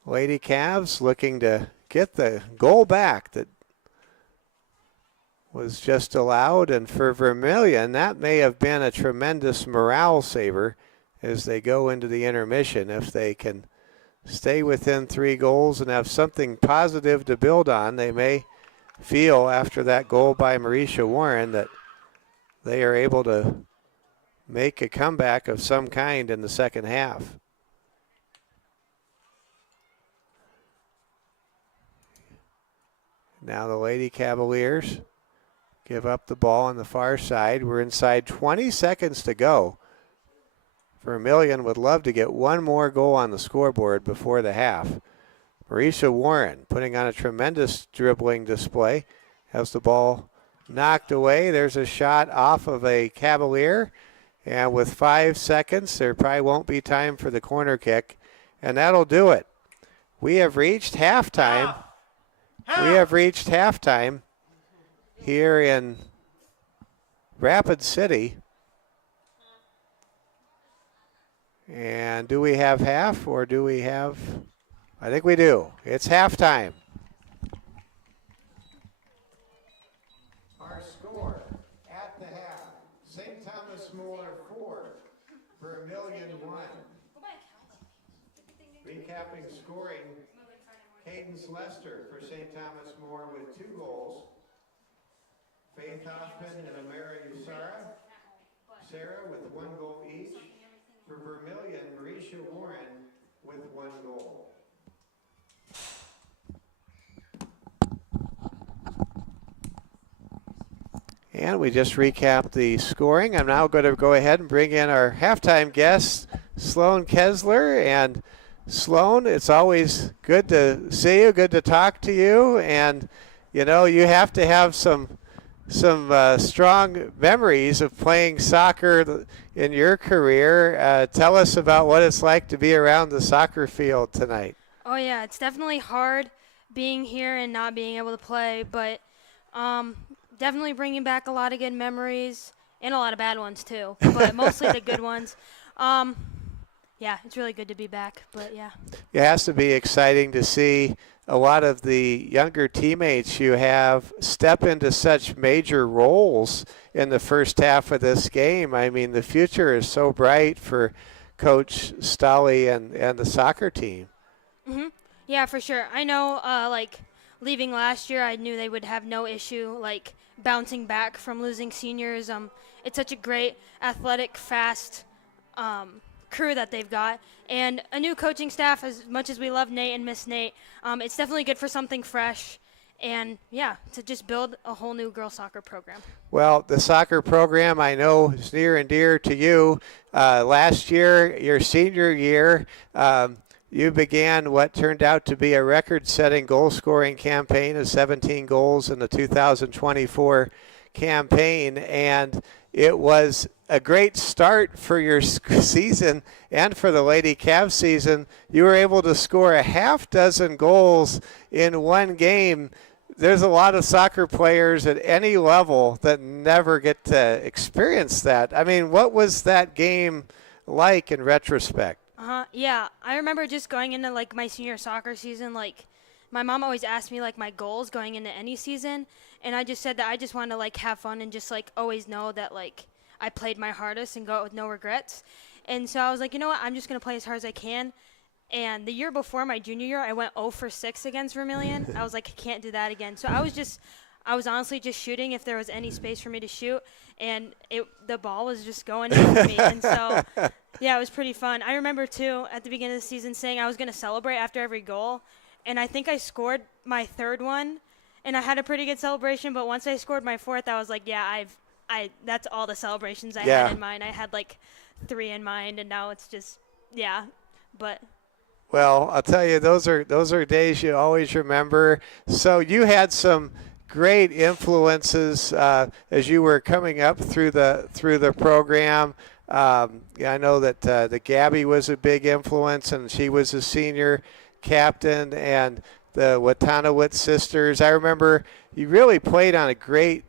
Lady Cavs looking to get the goal back that was just allowed. And for Vermillion, that may have been a tremendous morale saver as they go into the intermission. If they can stay within 3 goals and have something positive to build on, they may feel after that goal by Marisha Warren that they are able to make a comeback of some kind in the second half. Now the Lady Cavaliers give up the ball on the far side. We're inside 20 seconds to go. Vermillion would love to get one more goal on the scoreboard before the half. Marisha Warren putting on a tremendous dribbling display. Has the ball knocked away. There's a shot off of a Cavalier. And with 5 seconds, there probably won't be time for the corner kick. And that'll do it. We have reached halftime. We have reached halftime here in Rapid City. And do we have half or do we have? I think we do. It's halftime. Our score at the half: St. Thomas More 4, Vermillion 1. Recapping scoring: Cadence Lester for St. Thomas More with 2 goals. Faith Hoffman and Amara Usara. Sarah with 1 goal each. For Vermillion, Marisha Warren with 1 goal. And we just recapped the scoring. I'm now going to go ahead and bring in our halftime guest, Sloan Kesler. And Sloan, it's always good to see you, good to talk to you. And, you know, you have to have some strong memories of playing soccer in your career. Tell us about what it's like to be around the soccer field tonight. Oh, yeah, it's definitely hard being here and not being able to play, but definitely bringing back a lot of good memories and a lot of bad ones too, but mostly the good ones. Yeah, it's really good to be back, but yeah. It has to be exciting to see a lot of the younger teammates you have step into such major roles in the first half of this game. I mean, the future is so bright for Coach Stolle and the soccer team. Mm-hmm. Yeah, for sure. I know, like, leaving last year, I knew they would have no issue, like, bouncing back from losing seniors. It's such a great, athletic, fast crew that they've got. And a new coaching staff, as much as we love Nate and miss Nate, it's definitely good for something fresh. And, yeah, to just build a whole new girls soccer program. Well, the soccer program I know is near and dear to you. Last year, your senior year, you began what turned out to be a record-setting goal-scoring campaign of 17 goals in the 2024 campaign, and it was a great start for your season and for the Lady Cavs season. You were able to score a half dozen goals in one game. There's a lot of soccer players at any level that never get to experience that. I mean, what was that game like in retrospect? Yeah, I remember just going into, like, my senior soccer season, like, my mom always asked me, like, my goals going into any season, and I just said that I just wanted to, like, have fun and just, like, always know that, like, I played my hardest and go out with no regrets. And so I was like, you know what, I'm just going to play as hard as I can. And the year before, my junior year, I went 0 for 6 against Vermillion. I was like, I can't do that again. So I was honestly just shooting if there was any space for me to shoot, and the ball was just going in for me. And so, yeah, it was pretty fun. I remember, too, at the beginning of the season saying I was going to celebrate after every goal, and I think I scored my third one, and I had a pretty good celebration, but once I scored my fourth, I was like, yeah, that's all the celebrations I had in mind. I had, like, 3 in mind, and now it's just, yeah, but... Well, I'll tell you, those are days you always remember. So you had some great influences as you were coming up through the program. I know that the Gabby was a big influence, and she was a senior captain, and the Watanowitz sisters. I remember you really played on a great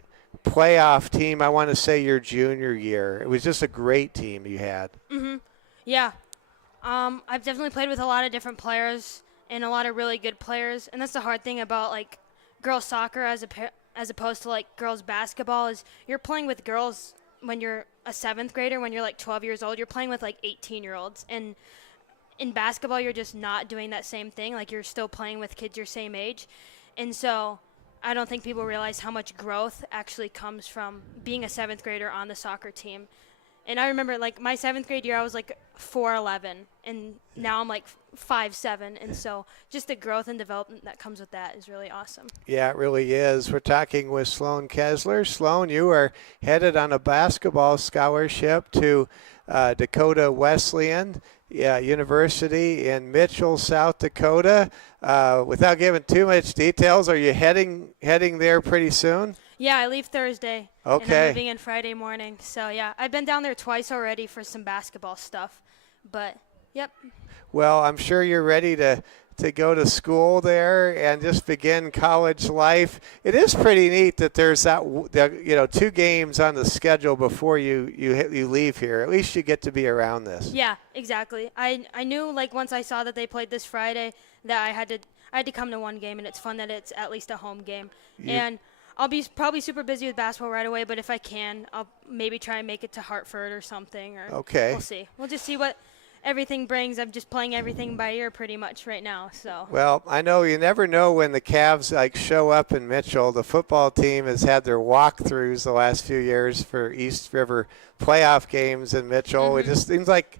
playoff team. I want to say your junior year. It was just a great team you had. Mm-hmm. Yeah. I've definitely played with a lot of different players and a lot of really good players, and that's the hard thing about, like, girls soccer as opposed to, like, girls basketball is you're playing with girls when you're a 7th grader. When you're, like, 12 years old, you're playing with, like, 18-year-olds, and in basketball you're just not doing that same thing. Like, you're still playing with kids your same age, and so I don't think people realize how much growth actually comes from being a 7th grader on the soccer team. And I remember, like, my 7th grade year, I was, like, 4'11", and now I'm, like, 5'7", and so just the growth and development that comes with that is really awesome. Yeah, it really is. We're talking with Sloan Kesler. Sloan, you are headed on a basketball scholarship to Dakota Wesleyan University in Mitchell, South Dakota. Without giving too much details, are you heading there pretty soon? Yeah, I leave Thursday. Okay. And I'm moving in Friday morning. So, yeah, I've been down there twice already for some basketball stuff. But, yep. Well, I'm sure you're ready to go to school there and just begin college life. It is pretty neat that there's 2 games on the schedule before you leave here. At least you get to be around this. Yeah, exactly. I knew, like, once I saw that they played this Friday that I had to come to one game, and it's fun that it's at least a home game. And I'll be probably super busy with basketball right away, but if I can, I'll maybe try and make it to Hartford or something. Or okay. We'll see. We'll just see what everything brings. I'm just playing everything by ear pretty much right now. So. Well, I know you never know when the Cavs show up in Mitchell. The football team has had their walkthroughs the last few years for East River playoff games in Mitchell. It just seems like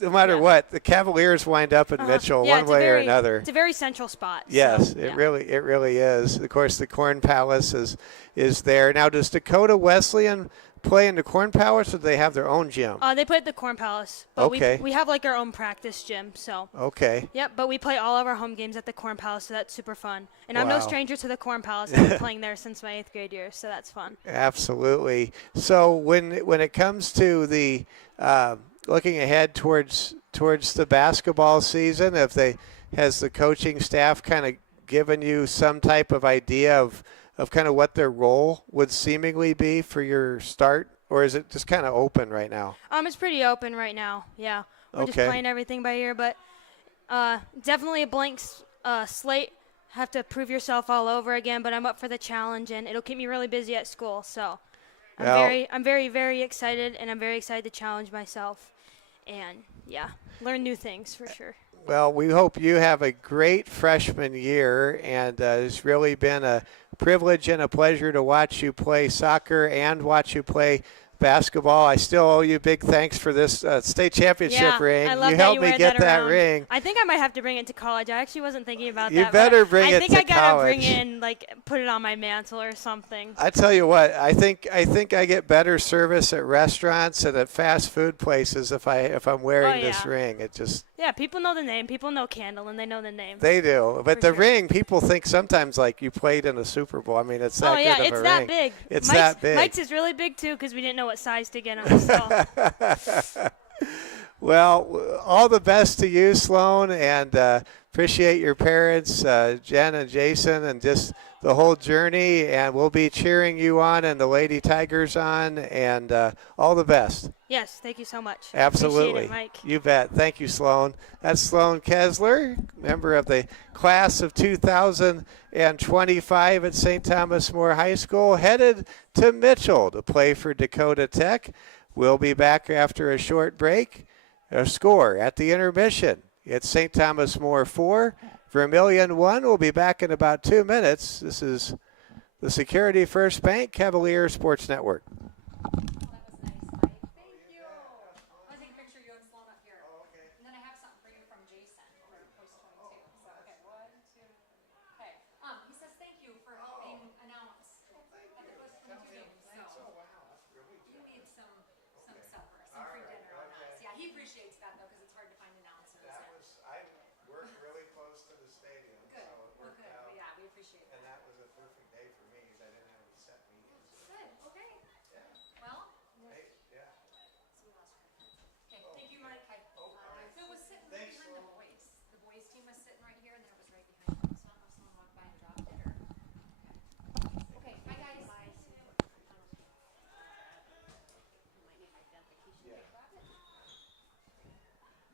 no matter what, the Cavaliers wind up in Mitchell one way or another. It's a very central spot. Yes, so, it really is. Of course, the Corn Palace is there. Now, does Dakota Wesleyan play in the Corn Palace, or do they have their own gym? They play at the Corn Palace, but Okay. we have our own practice gym. So. Okay. Yep, but we play all of our home games at the Corn Palace, so that's super fun. And I'm Wow. no stranger to the Corn Palace. I've been playing there since my 8th grade year, so that's fun. Absolutely. So when it comes to the looking ahead towards the basketball season, has the coaching staff kind of given you some type of idea of kind of what their role would seemingly be for your start, or is it just kind of open right now? It's pretty open right now. Yeah, we're just playing everything by ear, but definitely a blank slate. Have to prove yourself all over again, but I'm up for the challenge, and it'll keep me really busy at school. So I'm very, very excited, and I'm very excited to challenge myself, and learn new things for sure. Well, we hope you have a great freshman year, and it's really been a privilege and a pleasure to watch you play soccer and watch you play basketball. I still owe you big thanks for this state championship ring. I love you that helped me get that around. ring. I think I might have to bring it to college. I actually wasn't thinking about You that. better bring it to I think I gotta college. bring in put it on my mantle or something. I tell you what, I think I get better service at restaurants and at fast food places if I'm wearing this ring. It just people know the name. People know Candle, and they know the name. They do, but the sure. ring, people think sometimes like you played in a Super Bowl. I mean, it's that good of a ring. It's that big. It's Mike's, that big. Mike's is really big too because we didn't know what size to get him. So. Well, all the best to you, Sloan, and appreciate your parents, Jen and Jason, and just the whole journey. And we'll be cheering you on and the Lady Tigers on, and all the best. Yes, thank you so much. Absolutely. Appreciate it, Mike. You bet. Thank you, Sloan. That's Sloan Kessler, member of the class of 2025 at St. Thomas More High School, headed to Mitchell to play for Dakota Tech. We'll be back after a short break. A score at the intermission. It's St. Thomas More 4, Vermillion 1. We'll be back in about 2 minutes. This is the Security First Bank Cavalier Sports Network.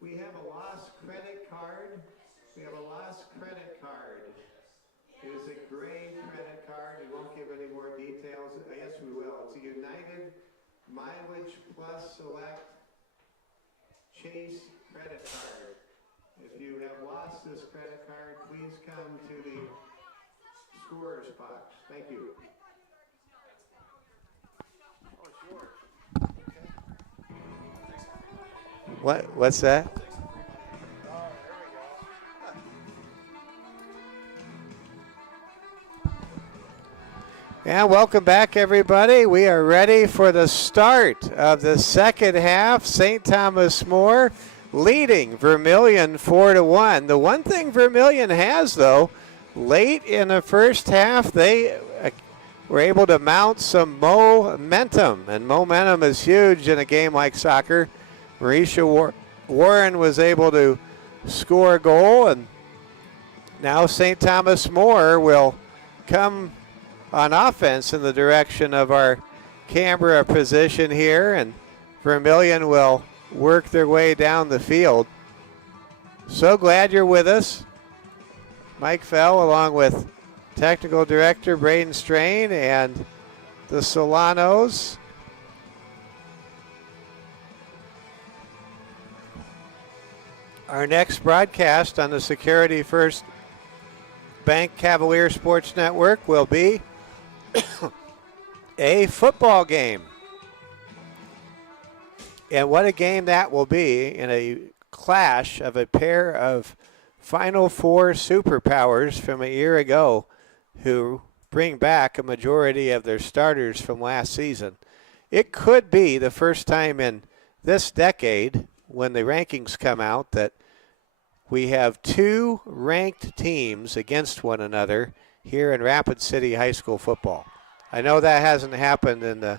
We have a lost credit card. It is a gray credit card. We won't give any more details. Yes, we will. It's a United Mileage Plus Select Chase credit card. If you have lost this credit card, please come to the scorer's box. Thank you. Oh, sure. What's that? And welcome back, everybody. We are ready for the start of the second half. St. Thomas More leading Vermillion 4-1. The one thing Vermillion has, though, late in the first half, they were able to mount some momentum, and momentum is huge in a game like soccer. Marisha Warren was able to score a goal, and now St. Thomas More will come on offense in the direction of our Canberra position here, and Vermillion will work their way down the field. So glad you're with us. Mike Fell along with Technical Director Braden Strain and the Solanos. Our next broadcast on the Security First Bank Cavalier Sports Network will be a football game. And what a game that will be in a clash of a pair of Final Four superpowers from a year ago who bring back a majority of their starters from last season. It could be the first time in this decade when the rankings come out that we have two ranked teams against one another here in Rapid City High School football. I know that hasn't happened in the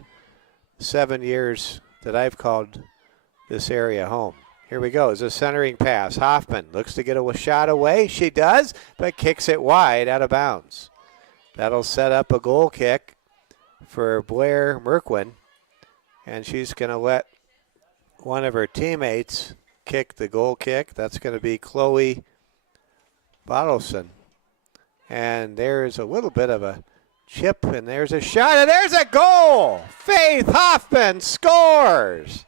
7 years that I've called this area home. Here we go. It's a centering pass. Hoffman looks to get a shot away. She does, but kicks it wide out of bounds. That'll set up a goal kick for Blair Merquin, and she's going to let one of her teammates kick the goal kick. That's going to be Chloe Bottleson. And there's a little bit of a chip, and there's a shot, and there's a goal! Faith Hoffman scores!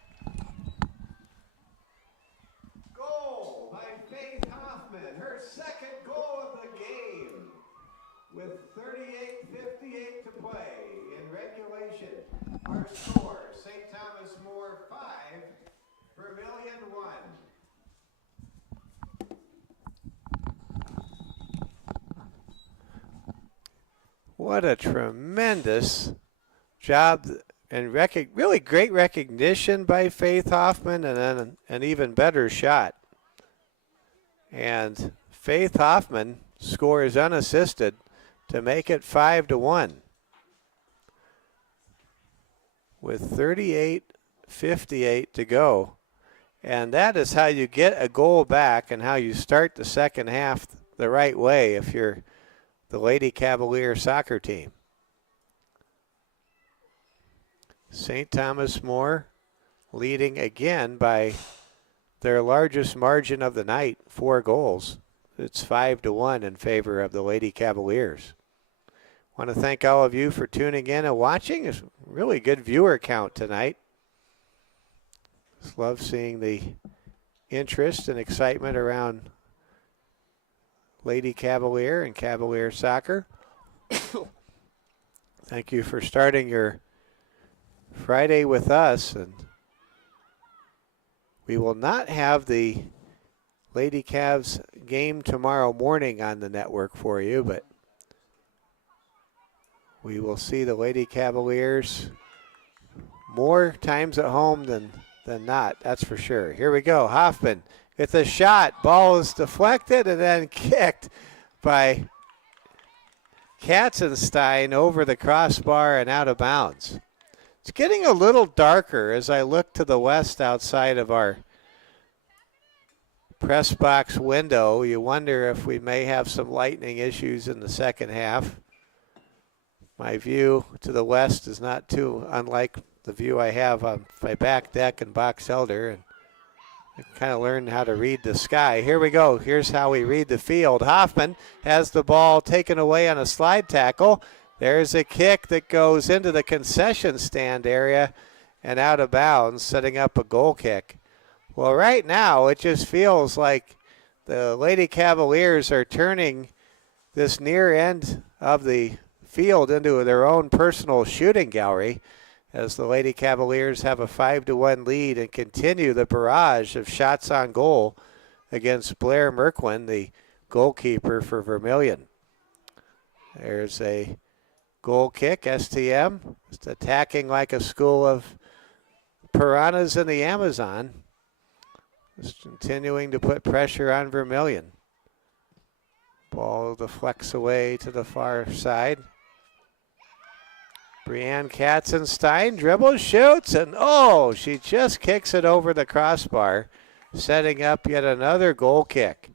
Goal by Faith Hoffman, her second goal of the game, with 38:58 to play in regulation. Our score, St. Thomas More 5, Vermillion 1. What a tremendous job and really great recognition by Faith Hoffman, and then an even better shot. And Faith Hoffman scores unassisted to make it 5-1. With 38:58 to go. And that is how you get a goal back and how you start the second half the right way if you're the Lady Cavalier soccer team. St. Thomas More leading again by their largest margin of the night, 4 goals. It's 5-1 in favor of the Lady Cavaliers. I want to thank all of you for tuning in and watching. It's a really good viewer count tonight. Just love seeing the interest and excitement around Lady Cavalier and Cavalier soccer. Thank you for starting your Friday with us. And we will not have the Lady Cavs game tomorrow morning on the network for you, but we will see the Lady Cavaliers more times at home than not, that's for sure. Here we go. Hoffman with a shot. Ball is deflected and then kicked by Katzenstein over the crossbar and out of bounds. It's getting a little darker as I look to the west outside of our press box window. You wonder if we may have some lightning issues in the second half. My view to the west is not too unlike the view I have on my back deck in Box Elder, and I kind of learned how to read the sky. Here we go. Here's how we read the field. Hoffman has the ball taken away on a slide tackle. There's a kick that goes into the concession stand area and out of bounds, setting up a goal kick. Well, right now it just feels like the Lady Cavaliers are turning this near end of the field into their own personal shooting gallery, as the Lady Cavaliers have a 5-1 lead and continue the barrage of shots on goal against Blair Merquin, the goalkeeper for Vermillion. There's a goal kick, STM, just attacking like a school of piranhas in the Amazon, just continuing to put pressure on Vermillion. Ball deflects away to the far side. Brianne Katzenstein dribbles, shoots, and oh, she just kicks it over the crossbar, setting up yet another goal kick.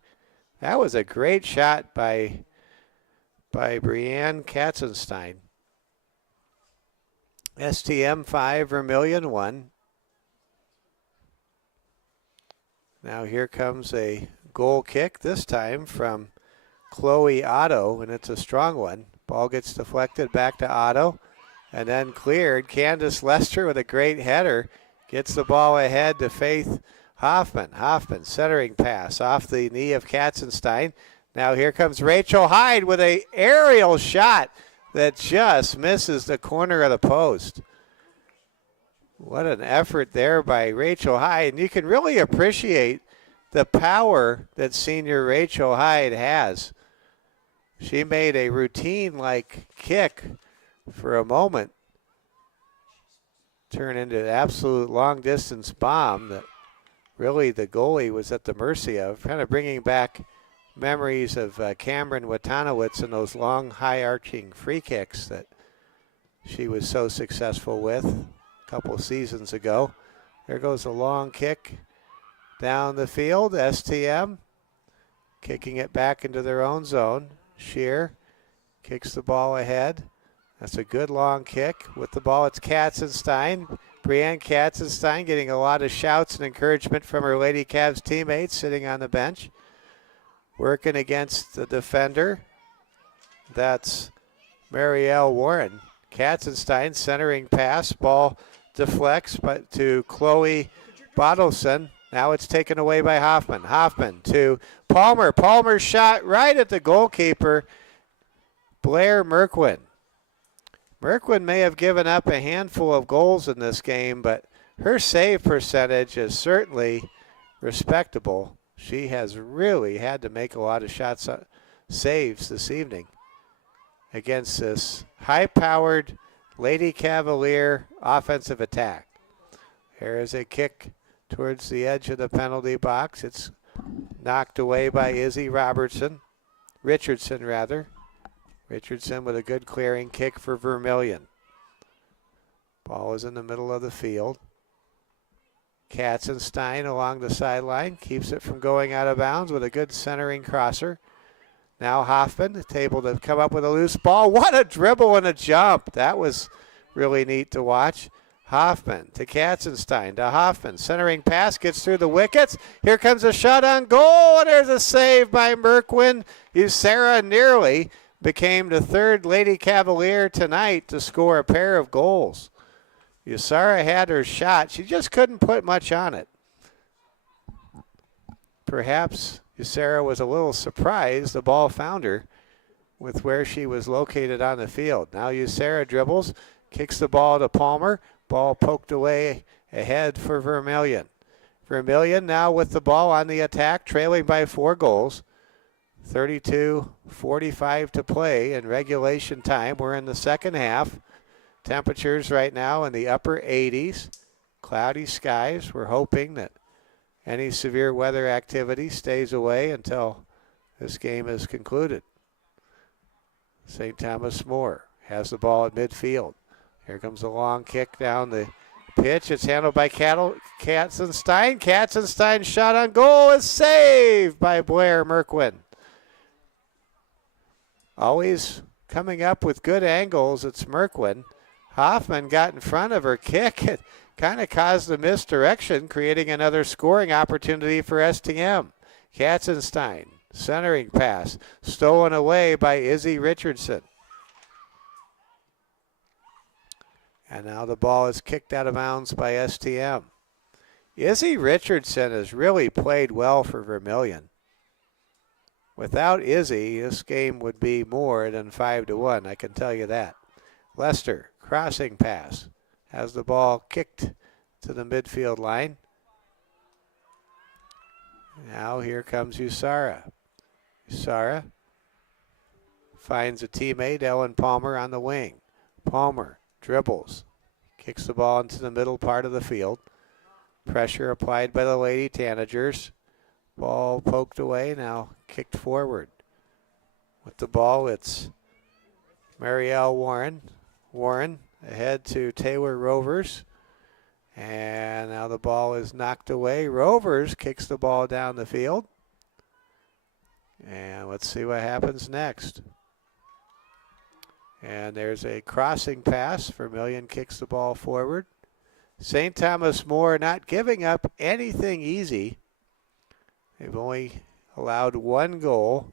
That was a great shot by Brianne Katzenstein. STM 5, Vermillion 1. Now here comes a goal kick, this time from Chloe Otto, and it's a strong one. Ball gets deflected back to Otto and then cleared. Candace Lester with a great header gets the ball ahead to Faith Hoffman, centering pass off the knee of Katzenstein. Now here comes Rachel Hyde with a aerial shot that just misses the corner of the post. What an effort there by Rachel Hyde. And you can really appreciate the power that senior Rachel Hyde has. She made a routine-like kick for a moment turn into an absolute long-distance bomb that really the goalie was at the mercy of, kind of bringing back memories of Cameron Watanowicz and those long, high-arching free kicks that she was so successful with a couple of seasons ago. There goes a long kick down the field. STM kicking it back into their own zone. Shear kicks the ball ahead. That's a good long kick. With the ball, it's Katzenstein. Brianne Katzenstein getting a lot of shouts and encouragement from her Lady Cavs teammates sitting on the bench. Working against the defender. That's Marielle Warren. Katzenstein centering pass. Ball deflects but to Chloe Bottleson. Now it's taken away by Hoffman. Hoffman to Palmer. Palmer's shot right at the goalkeeper, Blair Merquin. Merquin may have given up a handful of goals in this game, but her save percentage is certainly respectable. She has really had to make a lot of saves this evening against this high-powered Lady Cavalier offensive attack. There is a kick towards the edge of the penalty box. It's knocked away by Izzy Richardson. Richardson with a good clearing kick for Vermillion. Ball is in the middle of the field. Katzenstein along the sideline keeps it from going out of bounds with a good centering crosser. Now Hoffman able to come up with a loose ball. What a dribble and a jump. That was really neat to watch. Hoffman to Katzenstein to Hoffman. Centering pass gets through the wickets. Here comes a shot on goal, and there's a save by Merquin. Sarah nearly became the third Lady Cavalier tonight to score a pair of goals. Usara had her shot. She just couldn't put much on it. Perhaps Usara was a little surprised the ball found her with where she was located on the field. Now Usara dribbles, kicks the ball to Palmer. Ball poked away ahead for Vermillion. Vermillion now with the ball on the attack, trailing by 4 goals. 32:45 to play in regulation time. We're in the second half. Temperatures right now in the upper 80s. Cloudy skies. We're hoping that any severe weather activity stays away until this game is concluded. St. Thomas More has the ball at midfield. Here comes a long kick down the pitch. It's handled by Katzenstein. Katzenstein's shot on goal is saved by Blair Merquin. Always coming up with good angles, it's Merquin. Hoffman got in front of her kick. It kind of caused a misdirection, creating another scoring opportunity for STM. Katzenstein, centering pass, stolen away by Izzy Richardson. And now the ball is kicked out of bounds by STM. Izzy Richardson has really played well for Vermillion. Without Izzy, this game would be more than 5-1, I can tell you that. Lester, crossing pass, has the ball kicked to the midfield line. Now here comes Usara. Usara finds a teammate, Ellen Palmer, on the wing. Palmer dribbles, kicks the ball into the middle part of the field. Pressure applied by the Lady Tanagers. Ball poked away, now kicked forward. With the ball, it's Marielle Warren. Warren ahead to Taylor Rovers. And now the ball is knocked away. Rovers kicks the ball down the field. And let's see what happens next. And there's a crossing pass. Vermillion kicks the ball forward. St. Thomas More not giving up anything easy. They've only allowed 1 goal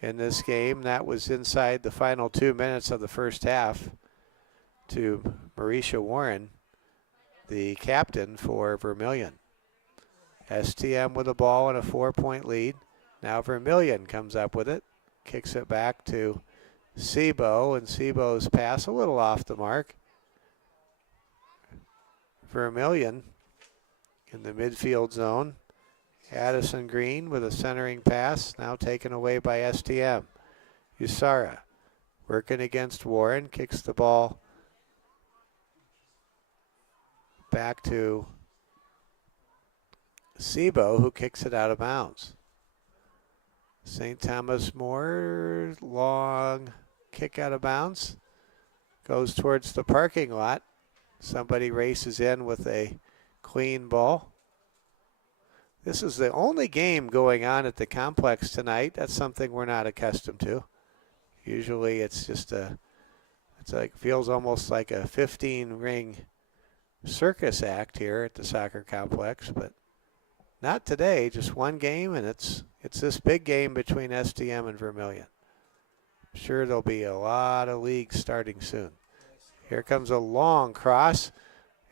in this game. That was inside the final 2 minutes of the first half to Marisha Warren, the captain for Vermillion. STM with the ball and a 4-point lead. Now Vermillion comes up with it, kicks it back to Sebo, and Sebo's pass a little off the mark. Vermillion in the midfield zone. Addison Green with a centering pass, now taken away by STM. Usara working against Warren, kicks the ball back to Sebo, who kicks it out of bounds. St. Thomas More, long kick out of bounds. Goes towards the parking lot. Somebody races in with a clean ball. This is the only game going on at the complex tonight. That's something we're not accustomed to. Usually it's just feels almost like a 15-ring circus act here at the soccer complex, but not today. Just one game, and it's this big game between STM and Vermillion. I'm sure there'll be a lot of leagues starting soon. Here comes a long cross,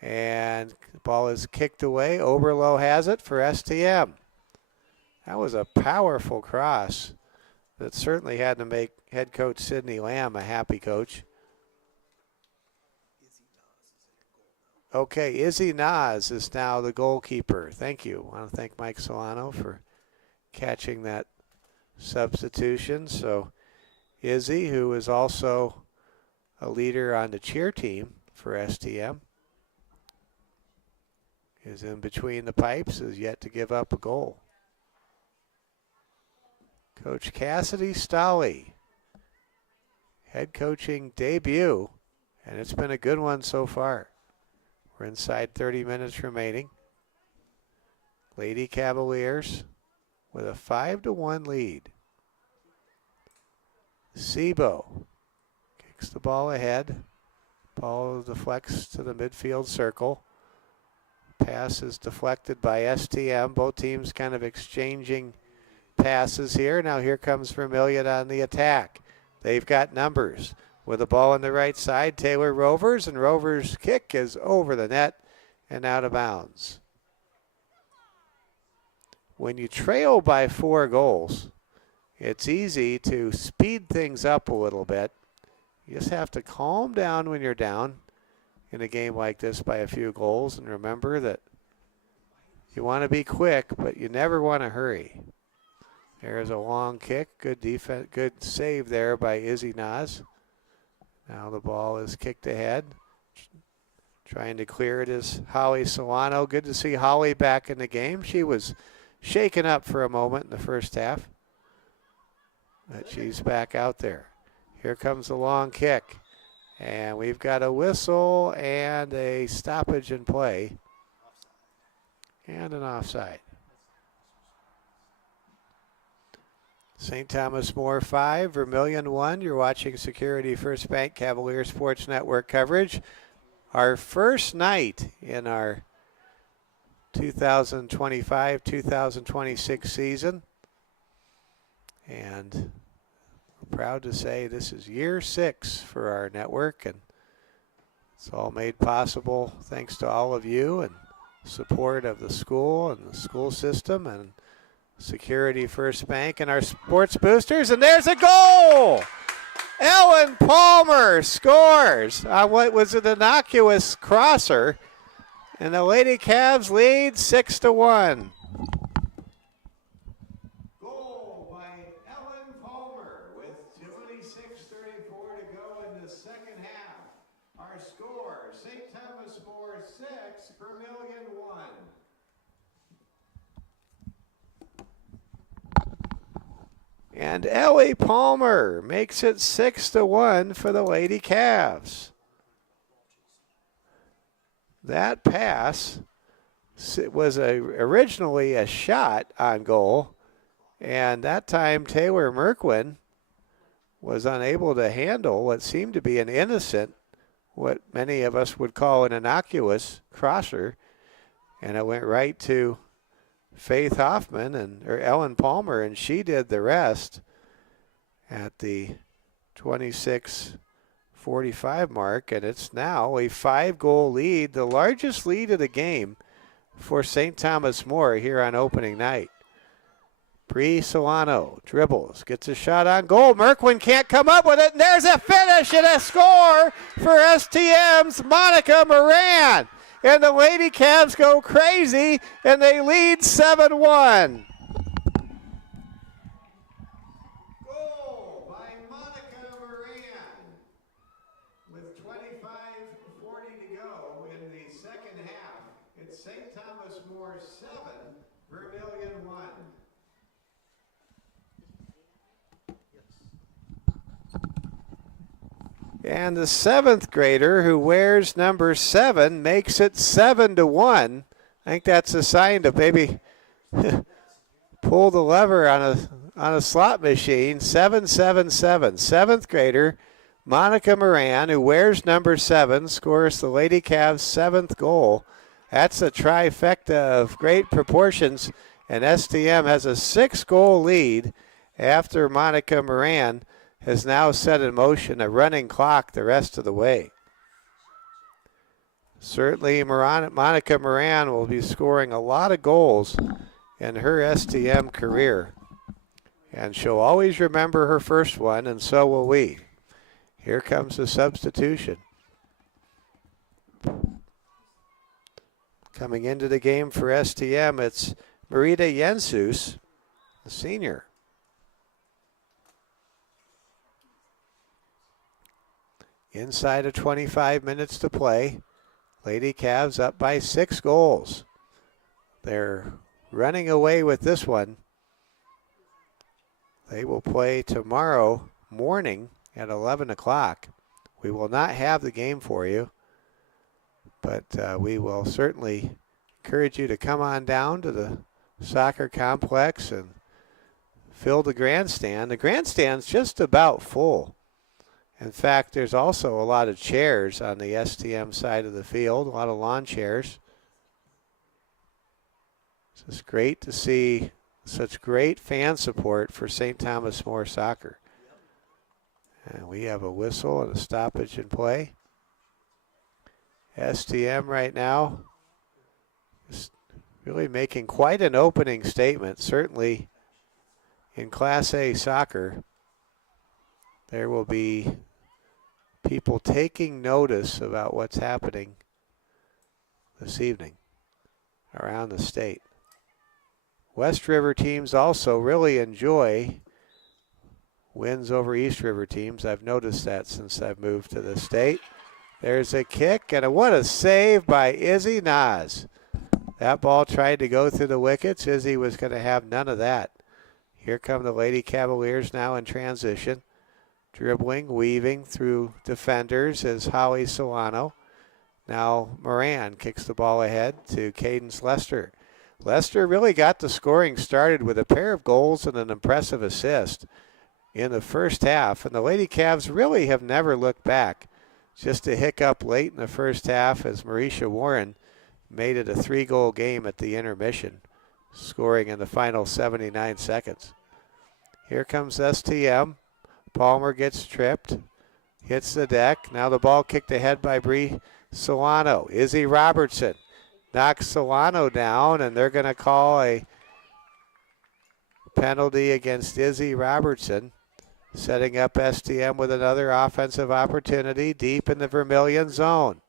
and the ball is kicked away. Oberlo has it for STM. That was a powerful cross that certainly had to make head coach Sidney Lamb a happy coach. Okay, Izzy Nas is now the goalkeeper. Thank you. I want to thank Mike Solano for catching that substitution. So Izzy, who is also a leader on the cheer team for STM, is in between the pipes, is yet to give up a goal. Coach Cassidy Stolle, head coaching debut, and it's been a good one so far. We're inside 30 minutes remaining. Lady Cavaliers with a 5-1 lead. Sebo kicks the ball ahead. Ball deflects to the midfield circle. Pass is deflected by STM. Both teams kind of exchanging passes here. Now here comes Vermillion on the attack. They've got numbers. With the ball on the right side, Taylor Rovers, and Rovers' kick is over the net and out of bounds. When you trail by 4 goals, it's easy to speed things up a little bit. You just have to calm down when you're down in a game like this by a few goals, and remember that you want to be quick, but you never want to hurry. There's a long kick. Good defense, good save there by Izzy Nas. Now the ball is kicked ahead. Trying to clear it is Holly Solano. Good to see Holly back in the game. She was shaken up for a moment in the first half, but she's back out there. Here comes the long kick, and we've got a whistle and a stoppage in play and an offside. St. Thomas More 5, Vermillion 1. You're watching Security First Bank Cavalier Sports Network coverage. Our first night in our 2025-2026 season. And we're proud to say this is year 6 for our network, and it's all made possible thanks to all of you and support of the school and the school system and Security First Bank and our sports boosters. And there's a goal! Ellen Palmer scores on what was an innocuous crosser, and the Lady Cavs lead 6-1. Goal by Ellen Palmer with 26:34 to go in the second half. Our score, St. Thomas More 6, Vermillion 1. And Ellie Palmer makes it 6-1 for the Lady Cavs. That pass was originally a shot on goal, and that time Taylor Merquin was unable to handle what seemed to be an innocent, what many of us would call an innocuous crosser, and it went right to Faith Hoffman or Ellen Palmer, and she did the rest at the 26:45 mark, and it's now a 5-goal lead, the largest lead of the game for St. Thomas More here on opening night. Bree Solano dribbles, gets a shot on goal. Merkwin can't come up with it, and there's a finish and a score for STM's Monica Moran. And the Lady Cavs go crazy, and they lead 7-1. Goal by Monica Moran with 25:40 to go in the second half. It's St. Thomas More 7, Vermillion 1. And the seventh grader who wears number 7 makes it 7-1. I think that's a sign to maybe pull the lever on a slot machine. 7-7-7. Seventh grader Monica Moran, who wears number 7, scores the Lady Cavs' 7th goal. That's a trifecta of great proportions, and STM has a 6-goal lead after Monica Moran has now set in motion a running clock the rest of the way. Certainly Monica Moran will be scoring a lot of goals in her STM career. And she'll always remember her first one, and so will we. Here comes the substitution. Coming into the game for STM, it's Marita Jensus, the senior. Inside of 25 minutes to play, Lady Cavs up by 6 goals. They're running away with this one. They will play tomorrow morning at 11 o'clock. We will not have the game for you, but we will certainly encourage you to come on down to the soccer complex and fill the grandstand. The grandstand's just about full. In fact, there's also a lot of chairs on the STM side of the field, a lot of lawn chairs. It's just great to see such great fan support for St. Thomas More soccer. And we have a whistle and a stoppage in play. STM right now is really making quite an opening statement. Certainly in Class A soccer, there will be people taking notice about what's happening this evening around the state. West River teams also really enjoy wins over East River teams. I've noticed that since I've moved to the state. There's a kick, and what a save by Izzy Nas. That ball tried to go through the wickets. Izzy was going to have none of that. Here come the Lady Cavaliers now in transition. Dribbling, weaving through defenders is Holly Solano. Now Moran kicks the ball ahead to Cadence Lester. Lester really got the scoring started with a pair of goals and an impressive assist in the first half. And the Lady Cavs really have never looked back. Just a hiccup late in the first half as Marisha Warren made it a 3-goal game at the intermission, scoring in the final 79 seconds. Here comes STM. Palmer gets tripped, hits the deck. Now the ball kicked ahead by Bree Solano. Izzy Robertson knocks Solano down, and they're going to call a penalty against Izzy Robertson, setting up STM with another offensive opportunity deep in the Vermillion zone.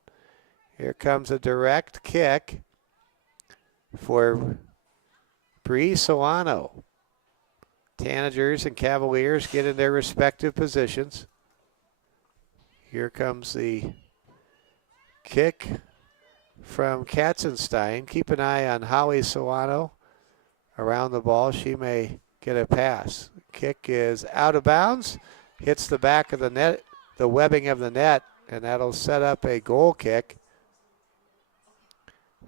Here comes a direct kick for Bree Solano. Tanagers and Cavaliers get in their respective positions. Here comes the kick from Katzenstein. Keep an eye on Holly Solano around the ball. She may get a pass. Kick is out of bounds, hits the back of the net, the webbing of the net, and that'll set up a goal kick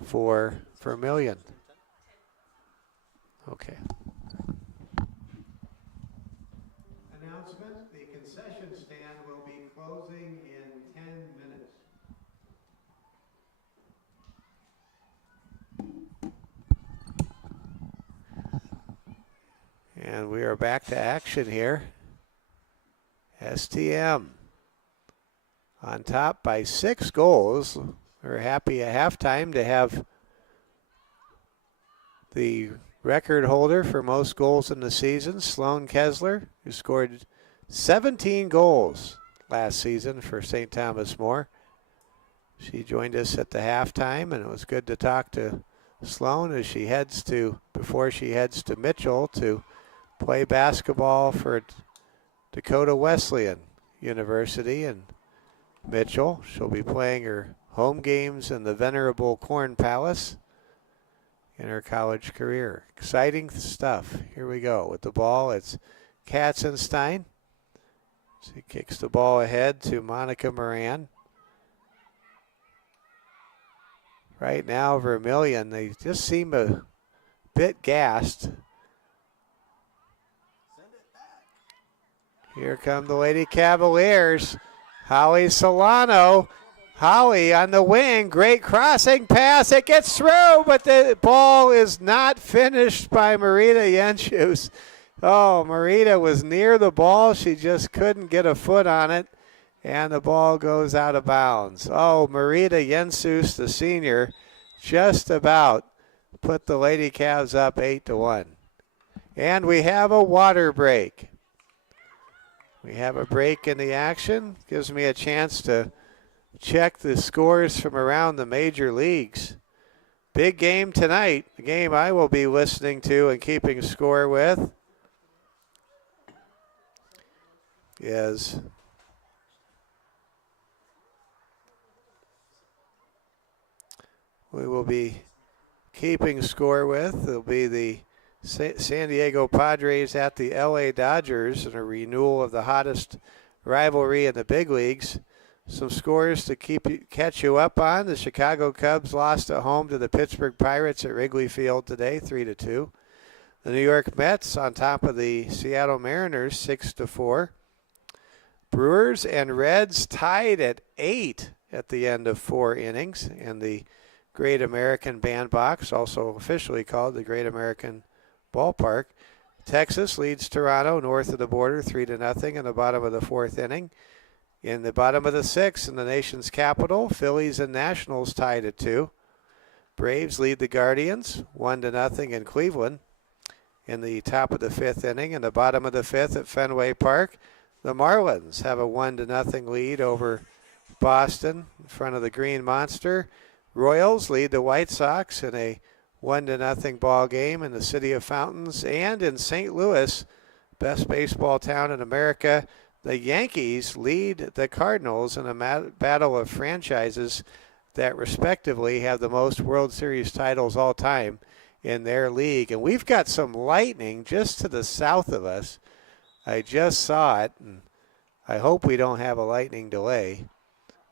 for Vermillion. Okay. Announcement, the concession stand will be closing in 10 minutes. And we are back to action here. STM on top by 6 goals. We're happy at halftime to have the record holder for most goals in the season, Sloan Kessler, who scored 17 goals last season for St. Thomas More. She joined us at the halftime, and it was good to talk to Sloan as she heads to, before she heads to Mitchell to play basketball for Dakota Wesleyan University in Mitchell. She'll be playing her home games in the venerable Corn Palace in her college career. Exciting stuff. Here we go with the ball. It's Katzenstein. She kicks the ball ahead to Monica Moran. Right now, Vermillion, they just seem a bit gassed. Here come the Lady Cavaliers. Holly Solano. Holly on the wing. Great crossing pass. It gets through, but the ball is not finished by Marita Jenshus. Oh, Marita was near the ball. She just couldn't get a foot on it, and the ball goes out of bounds. Oh, Marita Jenshus, the senior, just about put the Lady Cavs up 8-1. And we have a water break. We have a break in the action. Gives me a chance to check the scores from around the major leagues. Big game tonight, a game I will be listening to and keeping score with. Is we will be keeping score with. It'll be the San Diego Padres at the LA Dodgers in a renewal of the hottest rivalry in the big leagues. Some scores to catch you up on. The Chicago Cubs lost at home to the Pittsburgh Pirates at Wrigley Field today, 3-2. The New York Mets on top of the Seattle Mariners, 6-4. Brewers and Reds tied at 8 at the end of 4 innings in the Great American Bandbox, also officially called the Great American Ballpark. Texas leads Toronto north of the border 3-0 in the bottom of the 4th inning. In the bottom of the 6th in the nation's capital, Phillies and Nationals tied at 2. Braves lead the Guardians 1-0 in Cleveland. In the top of the 5th inning, in the bottom of the 5th at Fenway Park, the Marlins have a 1-0 lead over Boston in front of the Green Monster. Royals lead the White Sox in a 1-0 ball game in the city of Fountains. And in St. Louis, best baseball town in America, the Yankees lead the Cardinals in a battle of franchises that respectively have the most World Series titles all time in their league. And we've got some lightning just to the south of us. I just saw it, and I hope we don't have a lightning delay.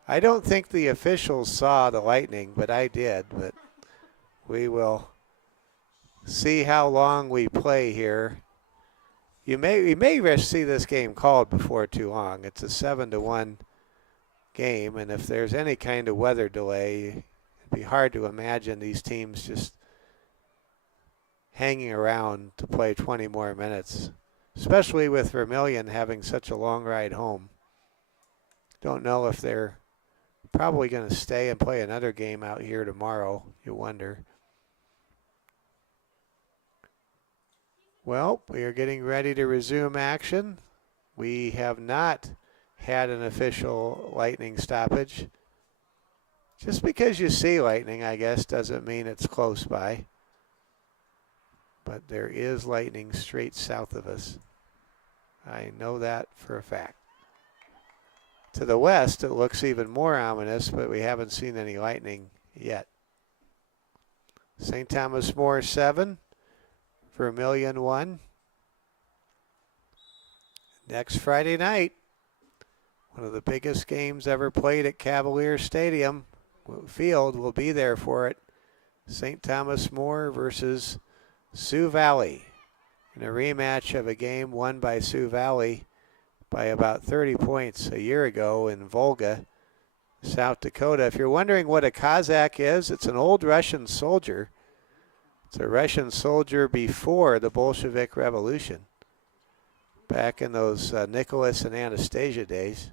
I don't think the officials saw the lightning, but I did. But we will see how long we play here. We may see this game called before too long. It's a 7-1 game, and if there's any kind of weather delay, it'd be hard to imagine these teams just hanging around to play 20 more minutes, especially with Vermillion having such a long ride home. Don't know if they're probably going to stay and play another game out here tomorrow, you wonder. Well, we are getting ready to resume action. We have not had an official lightning stoppage. Just because you see lightning, I guess, doesn't mean it's close by. But there is lightning straight south of us. I know that for a fact. To the west, it looks even more ominous, but we haven't seen any lightning yet. St. Thomas More 7. Vermillion 1. Next Friday night, one of the biggest games ever played at Cavalier Stadium. Field will be there for it. St. Thomas More versus Sioux Valley in a rematch of a game won by Sioux Valley by about 30 points a year ago in Volga, South Dakota. If you're wondering what a Cossack is, it's an old Russian soldier. It's a Russian soldier before the Bolshevik Revolution, back in those Nicholas and Anastasia days.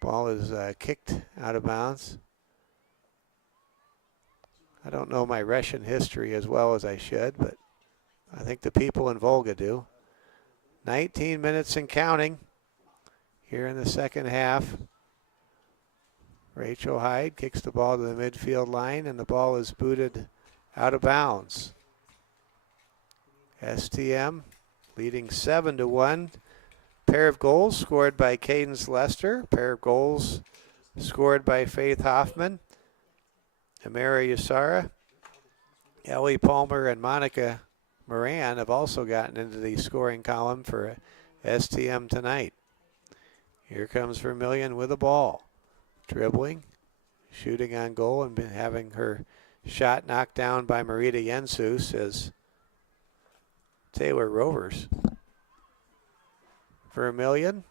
Ball is kicked out of bounds. I don't know my Russian history as well as I should, but I think the people in Volga do. 19 minutes and counting here in the second half. Rachel Hyde kicks the ball to the midfield line, and the ball is booted out of bounds. STM leading 7-1. Pair of goals scored by Cadence Lester. Pair of goals scored by Faith Hoffman. Amara Yusara, Ellie Palmer, and Monica Moran have also gotten into the scoring column for STM tonight. Here comes Vermillion with the ball. Dribbling, shooting on goal, and having her shot knocked down by Marita Jensus as Taylor Rovers. Vermillion,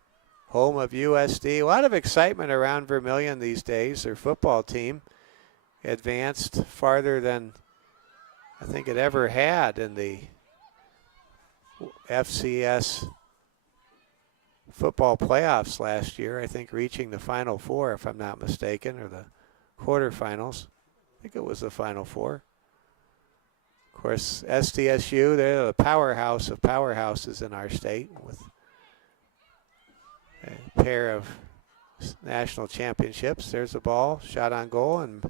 home of USD. A lot of excitement around Vermillion these days. Their football team advanced farther than I think it ever had in the FCS football playoffs last year. I think reaching the Final Four, if I'm not mistaken, or the quarterfinals. I think it was the Final Four. Of course, SDSU, they're the powerhouse of powerhouses in our state with a pair of national championships. There's the ball, shot on goal, and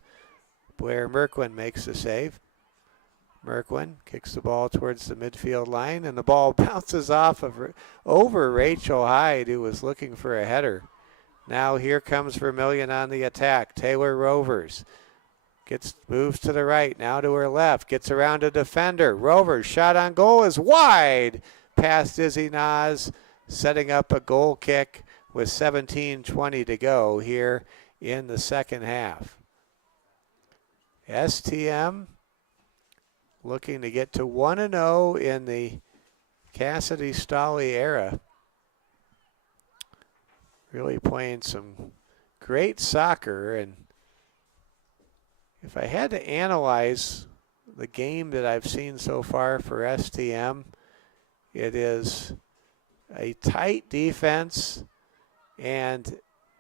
Blair Merquin makes the save. Merquin kicks the ball towards the midfield line, and the ball bounces off of over Rachel Hyde, who was looking for a header. Now here comes Vermillion on the attack. Taylor Rovers moves to the right, now to her left, gets around a defender. Rovers shot on goal is wide past Izzy Nas, setting up a goal kick with 17:20 to go here in the second half. STM looking to get to 1-0 in the Cassidy Stolley era. Really playing some great soccer, and if I had to analyze the game that I've seen so far for STM, it is a tight defense and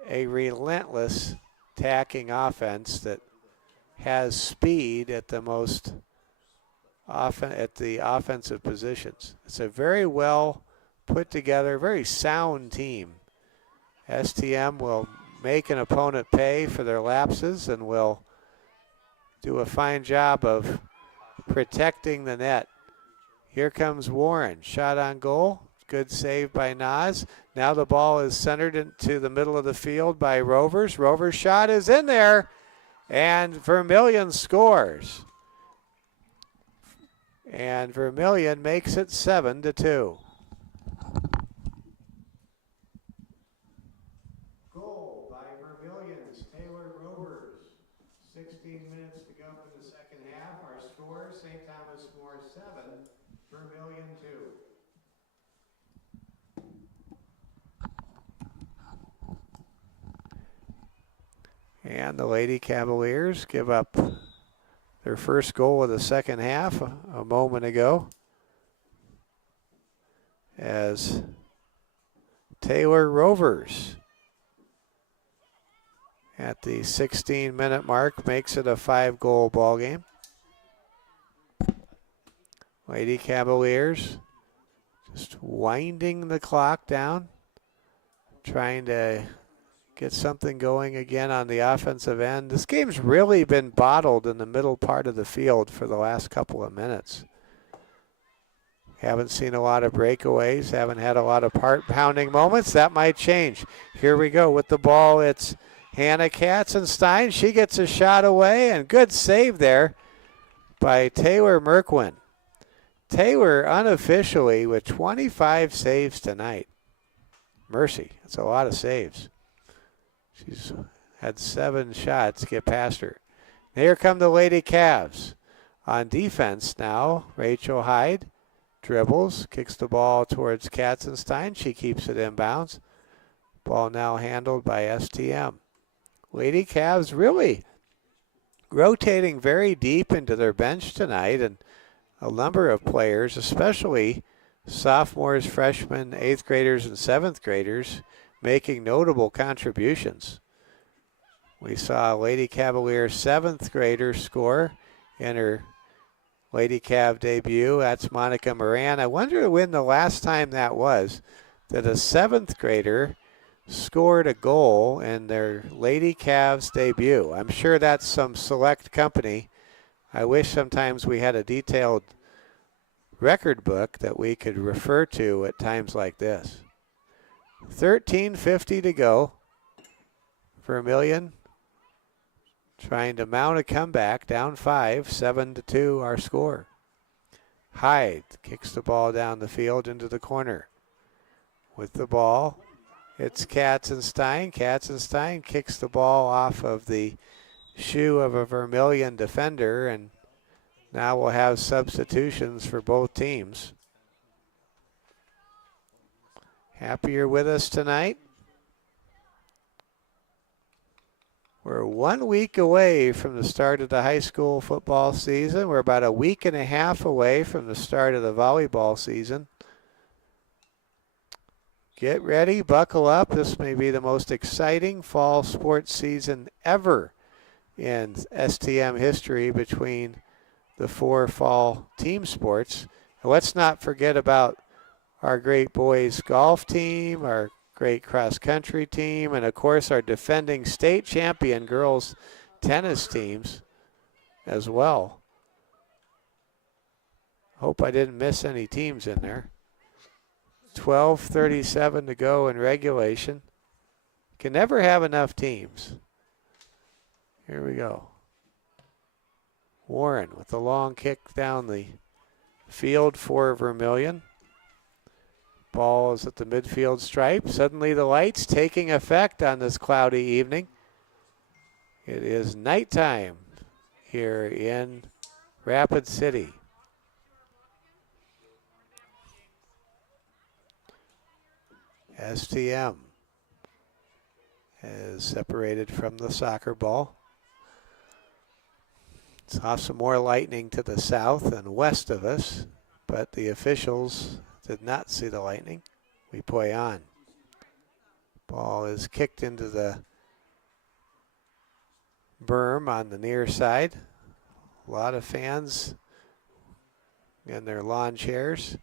a relentless attacking offense that has speed at the most often at the offensive positions. It's a very well put together, very sound team. STM will make an opponent pay for their lapses and will do a fine job of protecting the net. Here comes Warren, shot on goal. Good save by Nas. Now the ball is centered into the middle of the field by Rovers. Rovers' shot is in there, and Vermillion scores. And Vermillion makes it 7-2. Goal by Vermillion's Taylor Rovers. 16 minutes to go in the second half. Our score, St. Thomas More 7, Vermillion 2. And the Lady Cavaliers give up their first goal of the second half a moment ago, as Taylor Rovers at the 16-minute mark makes it a 5-goal ball game. Lady Cavaliers just winding the clock down, trying to get something going again on the offensive end. This game's really been bottled in the middle part of the field for the last couple of minutes. Haven't seen a lot of breakaways, haven't had a lot of heart-pounding moments. That might change. Here we go with the ball. It's Hannah Katzenstein. She gets a shot away, and good save there by Taylor Merquin. Taylor unofficially with 25 saves tonight. Mercy, that's a lot of saves. She's had 7 shots get past her. Here come the Lady Cavs. On defense now, Rachel Hyde dribbles, kicks the ball towards Katzenstein. She keeps it in bounds. Ball now handled by STM. Lady Cavs really rotating very deep into their bench tonight, and a number of players, especially sophomores, freshmen, 8th graders, and 7th graders, making notable contributions. We saw Lady Cavalier 7th grader score in her Lady Cav debut. That's Monica Moran. I wonder when the last time that was that a 7th grader scored a goal in their Lady Cavs debut. I'm sure that's some select company. I wish sometimes we had a detailed record book that we could refer to at times like this. 13:50 to go. Vermillion trying to mount a comeback, down 5, 7-2 our score. Hyde kicks the ball down the field into the corner. With the ball, it's Katzenstein. Katzenstein kicks the ball off of the shoe of a Vermillion defender, and now we'll have substitutions for both teams. Happy you're with us tonight. We're 1 week away from the start of the high school football season. We're about a week and a half away from the start of the volleyball season. Get ready, buckle up. This may be the most exciting fall sports season ever in STM history between the 4 fall team sports. And let's not forget about our great boys golf team, our great cross-country team, and of course our defending state champion girls tennis teams as well. Hope I didn't miss any teams in there. 12:37 to go in regulation. Can never have enough teams. Here we go. Warren with the long kick down the field for Vermillion. Ball is at the midfield stripe. Suddenly the lights taking effect on this cloudy evening. It is nighttime here in Rapid City. STM is separated from the soccer ball. Saw some more lightning to the south and west of us, but the officials did not see the lightning. We play on. Ball is kicked into the berm on the near side. A lot of fans in their lawn chairs.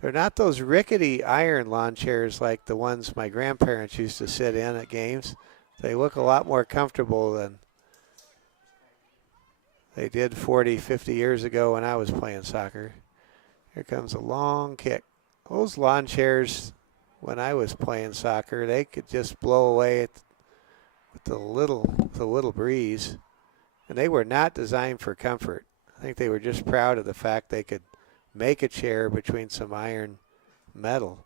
They're not those rickety iron lawn chairs like the ones my grandparents used to sit in at games. They look a lot more comfortable than they did 40, 50 years ago when I was playing soccer. Here comes a long kick. Those lawn chairs, when I was playing soccer, they could just blow away with the little breeze. And they were not designed for comfort. I think they were just proud of the fact they could make a chair between some iron metal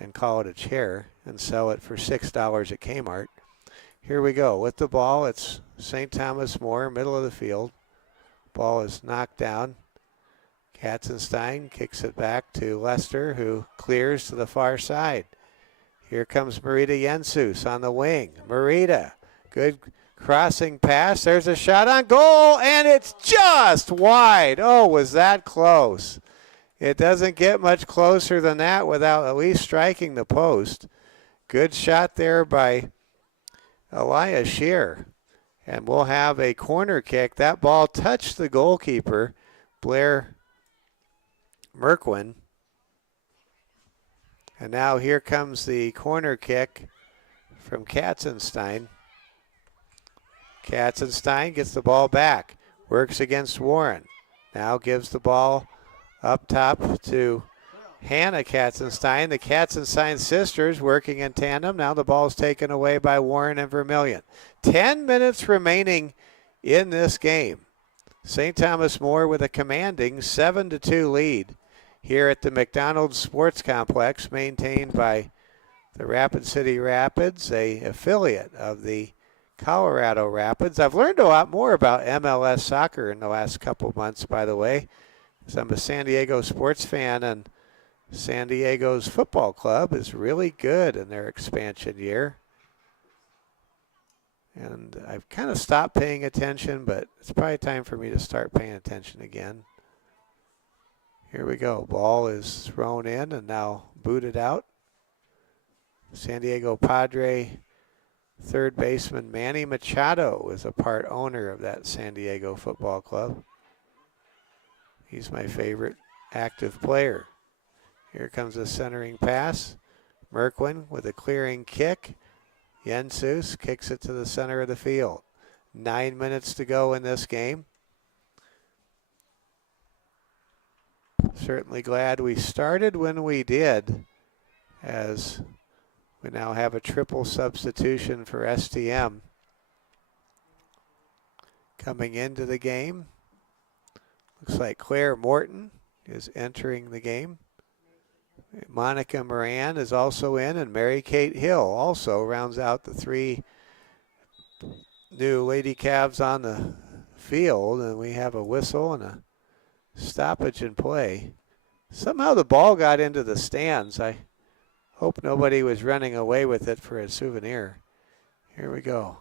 and call it a chair and sell it for $6 at Kmart. Here we go. With the ball, it's St. Thomas More, middle of the field. Ball is knocked down. Katzenstein kicks it back to Lester, who clears to the far side. Here comes Marita Jensus on the wing. Marita, good crossing pass. There's a shot on goal, and it's just wide. Oh, was that close? It doesn't get much closer than that without at least striking the post. Good shot there by Elias Shear. And we'll have a corner kick. That ball touched the goalkeeper, Blair Merquin. And now here comes the corner kick from Katzenstein. Katzenstein gets the ball back, works against Warren. Now gives the ball up top to Hannah Katzenstein. The Katzenstein sisters working in tandem. Now the ball's taken away by Warren and Vermillion. 10 minutes remaining in this game. St. Thomas More with a commanding 7-2 lead here at the McDonald's Sports Complex, maintained by the Rapid City Rapids, a affiliate of the Colorado Rapids. I've learned a lot more about MLS soccer in the last couple months, by the way, because I'm a San Diego sports fan, and San Diego's football club is really good in their expansion year. And I've kind of stopped paying attention, but it's probably time for me to start paying attention again. Here we go. Ball is thrown in and now booted out. San Diego Padre Third baseman Manny Machado is a part owner of that San Diego Football Club. He's my favorite active player. Here comes a centering pass. Merquin with a clearing kick. Jensus kicks it to the center of the field. 9 minutes to go in this game. Certainly glad we started when we did, as we now have a triple substitution for STM coming into the game. Looks like Claire Morton is entering the game. Monica Moran is also in, and Mary Kate Hill also rounds out the three new Lady Cavs on the field, and we have a whistle and a stoppage in play. Somehow the ball got into the stands. I hope nobody was running away with it for a souvenir. Here we go.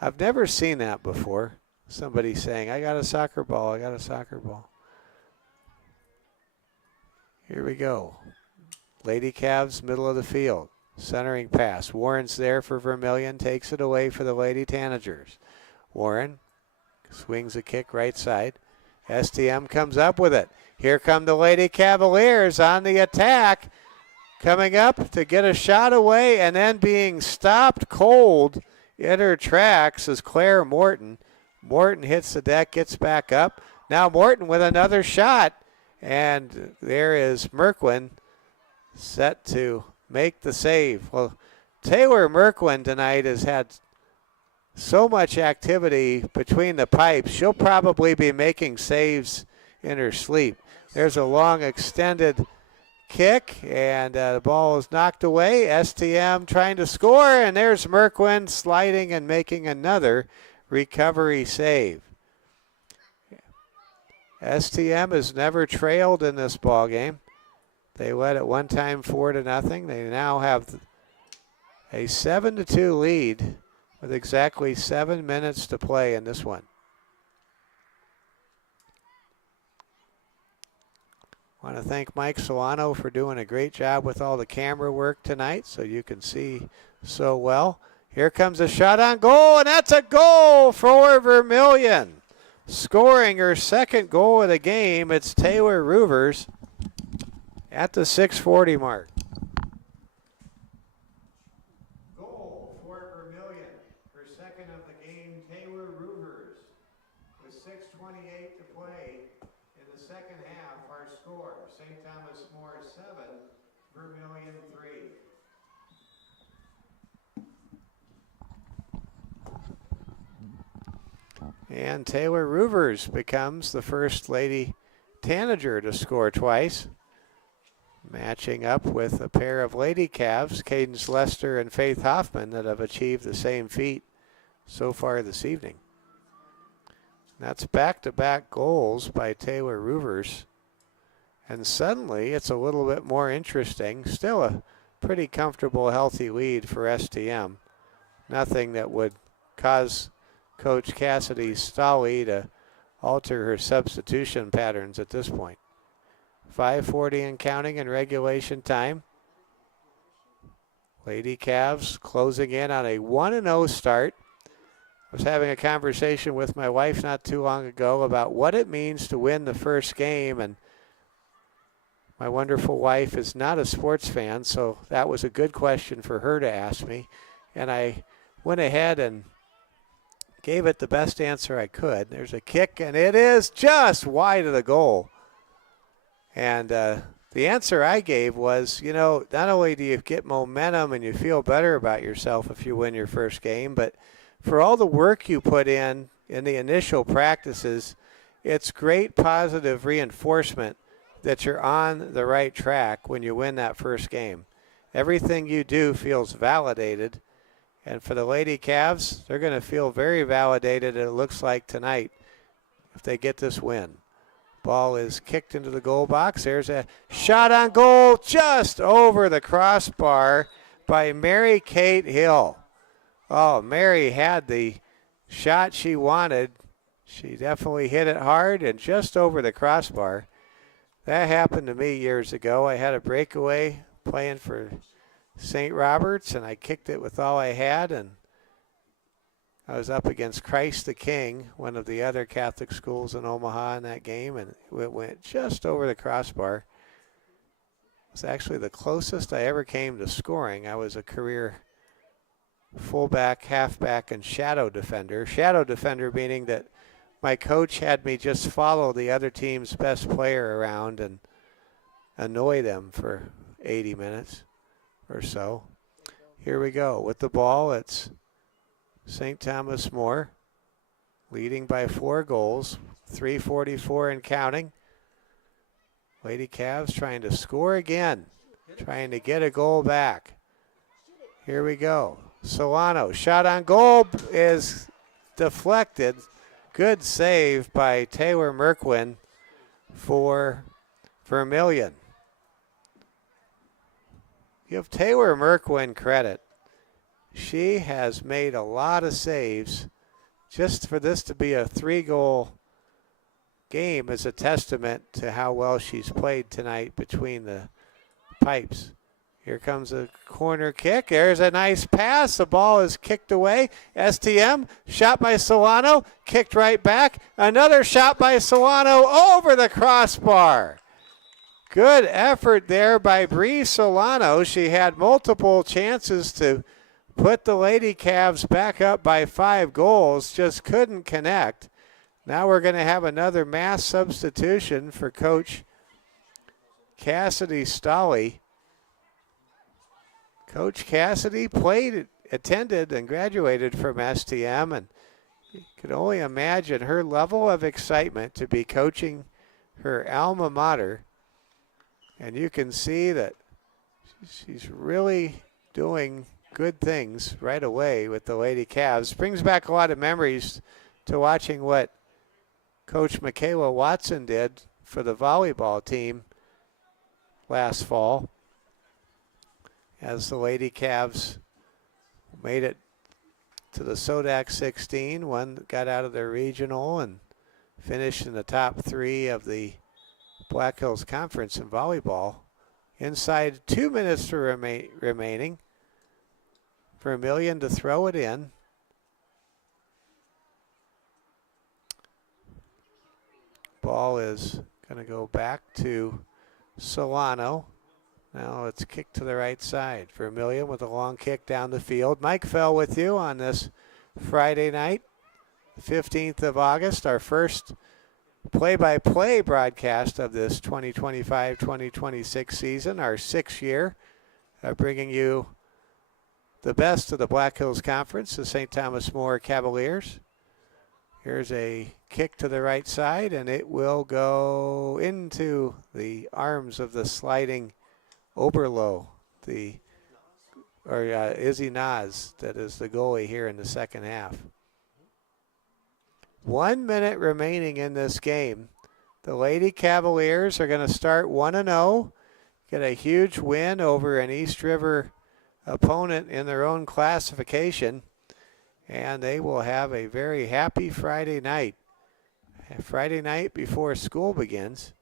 I've never seen that before. Somebody saying, I got a soccer ball, I got a soccer ball. Here we go. Lady Cavs, middle of the field. Centering pass. Warren's there for Vermillion. Takes it away for the Lady Tanagers. Warren swings a kick right side. STM comes up with it. Here come the Lady Cavaliers on the attack. Coming up to get a shot away and then being stopped cold in her tracks is Claire Morton. Morton hits the deck, gets back up. Now Morton with another shot. And there is Merquin set to make the save. Well, Taylor Merquin tonight has had so much activity between the pipes. She'll probably be making saves in her sleep. There's a long extended kick, and the ball is knocked away. STM trying to score, and there's Merquin sliding and making another recovery save. STM has never trailed in this ball game. They led at one time 4-0. They now have a 7-2 lead with exactly 7 minutes to play in this one. I want to thank Mike Solano for doing a great job with all the camera work tonight so you can see so well. Here comes a shot on goal, and that's a goal for Vermillion. Scoring her second goal of the game, it's Taylor Roovers at the 6:40 mark. Goal for Vermillion, her second of the game, Taylor Roovers. With 6:28 to play in the second half, our score, St. Thomas More 7, Vermillion 3. And Taylor Roovers becomes the first Lady Tanager to score twice, matching up with a pair of Lady Cavs, Cadence Lester and Faith Hoffman, that have achieved the same feat so far this evening. That's back-to-back goals by Taylor Roovers. And suddenly it's a little bit more interesting. Still a pretty comfortable, healthy lead for STM. Nothing that would cause Coach Cassidy Stolly to alter her substitution patterns at this point. 5:40 and counting in regulation time. Lady Cavs closing in on a 1-0 start. I was having a conversation with my wife not too long ago about what it means to win the first game, and my wonderful wife is not a sports fan, so that was a good question for her to ask me. And I went ahead and gave it the best answer I could. There's a kick, and it is just wide of the goal. And the answer I gave was, you know, not only do you get momentum and you feel better about yourself if you win your first game, but for all the work you put in the initial practices, it's great positive reinforcement that you're on the right track when you win that first game. Everything you do feels validated. And for the Lady Cavs, they're going to feel very validated, it looks like, tonight if they get this win. Ball is kicked into the goal box. There's a shot on goal just over the crossbar by Mary Kate Hill. Oh, Mary had the shot she wanted. She definitely hit it hard and just over the crossbar. That happened to me years ago. I had a breakaway playing for St. Robert's, and I kicked it with all I had, and I was up against Christ the King, one of the other Catholic schools in Omaha in that game, and it went just over the crossbar. It was actually the closest I ever came to scoring. I was a career fullback, halfback, and shadow defender. Shadow defender meaning that my coach had me just follow the other team's best player around and annoy them for 80 minutes or so. Here we go. With the ball, it's St. Thomas More leading by 4 goals, 3:44 and counting. Lady Cavs trying to score again, trying to get a goal back. Here we go. Solano, shot on goal is deflected. Good save by Taylor Merquin for Vermillion. Give Taylor Merquin credit. She has made a lot of saves. Just for this to be a 3-goal game is a testament to how well she's played tonight between the pipes. Here comes a corner kick. There's a nice pass. The ball is kicked away. STM, shot by Solano, kicked right back. Another shot by Solano over the crossbar. Good effort there by Bree Solano. She had multiple chances to put the Lady Cavs back up by 5 goals, just couldn't connect. Now we're going to have another mass substitution for Coach Cassidy Stolley. Coach Cassidy attended and graduated from STM, and you can only imagine her level of excitement to be coaching her alma mater. And you can see that she's really doing good things right away with the Lady Cavs. Brings back a lot of memories to watching what Coach Michaela Watson did for the volleyball team last fall, as the Lady Cavs made it to the Sodak 16. One got out of their regional and finished in the top 3 of the Black Hills Conference in volleyball. Inside 2 minutes remaining. Vermillion to throw it in. Ball is going to go back to Solano. Now it's kicked to the right side. Vermillion with a long kick down the field. Mike Fell with you on this Friday night, 15th of August, our first play-by-play broadcast of this 2025-2026 season, our 6th year, bringing you the best of the Black Hills Conference, the St. Thomas More Cavaliers. Here's a kick to the right side, and it will go into the arms of the sliding Oberlo, Izzy Nas, that is the goalie here in the second half. 1 minute remaining in this game. The Lady Cavaliers are going to start 1-0, get a huge win over an East River opponent in their own classification, and they will have a very happy Friday night. Friday night before school begins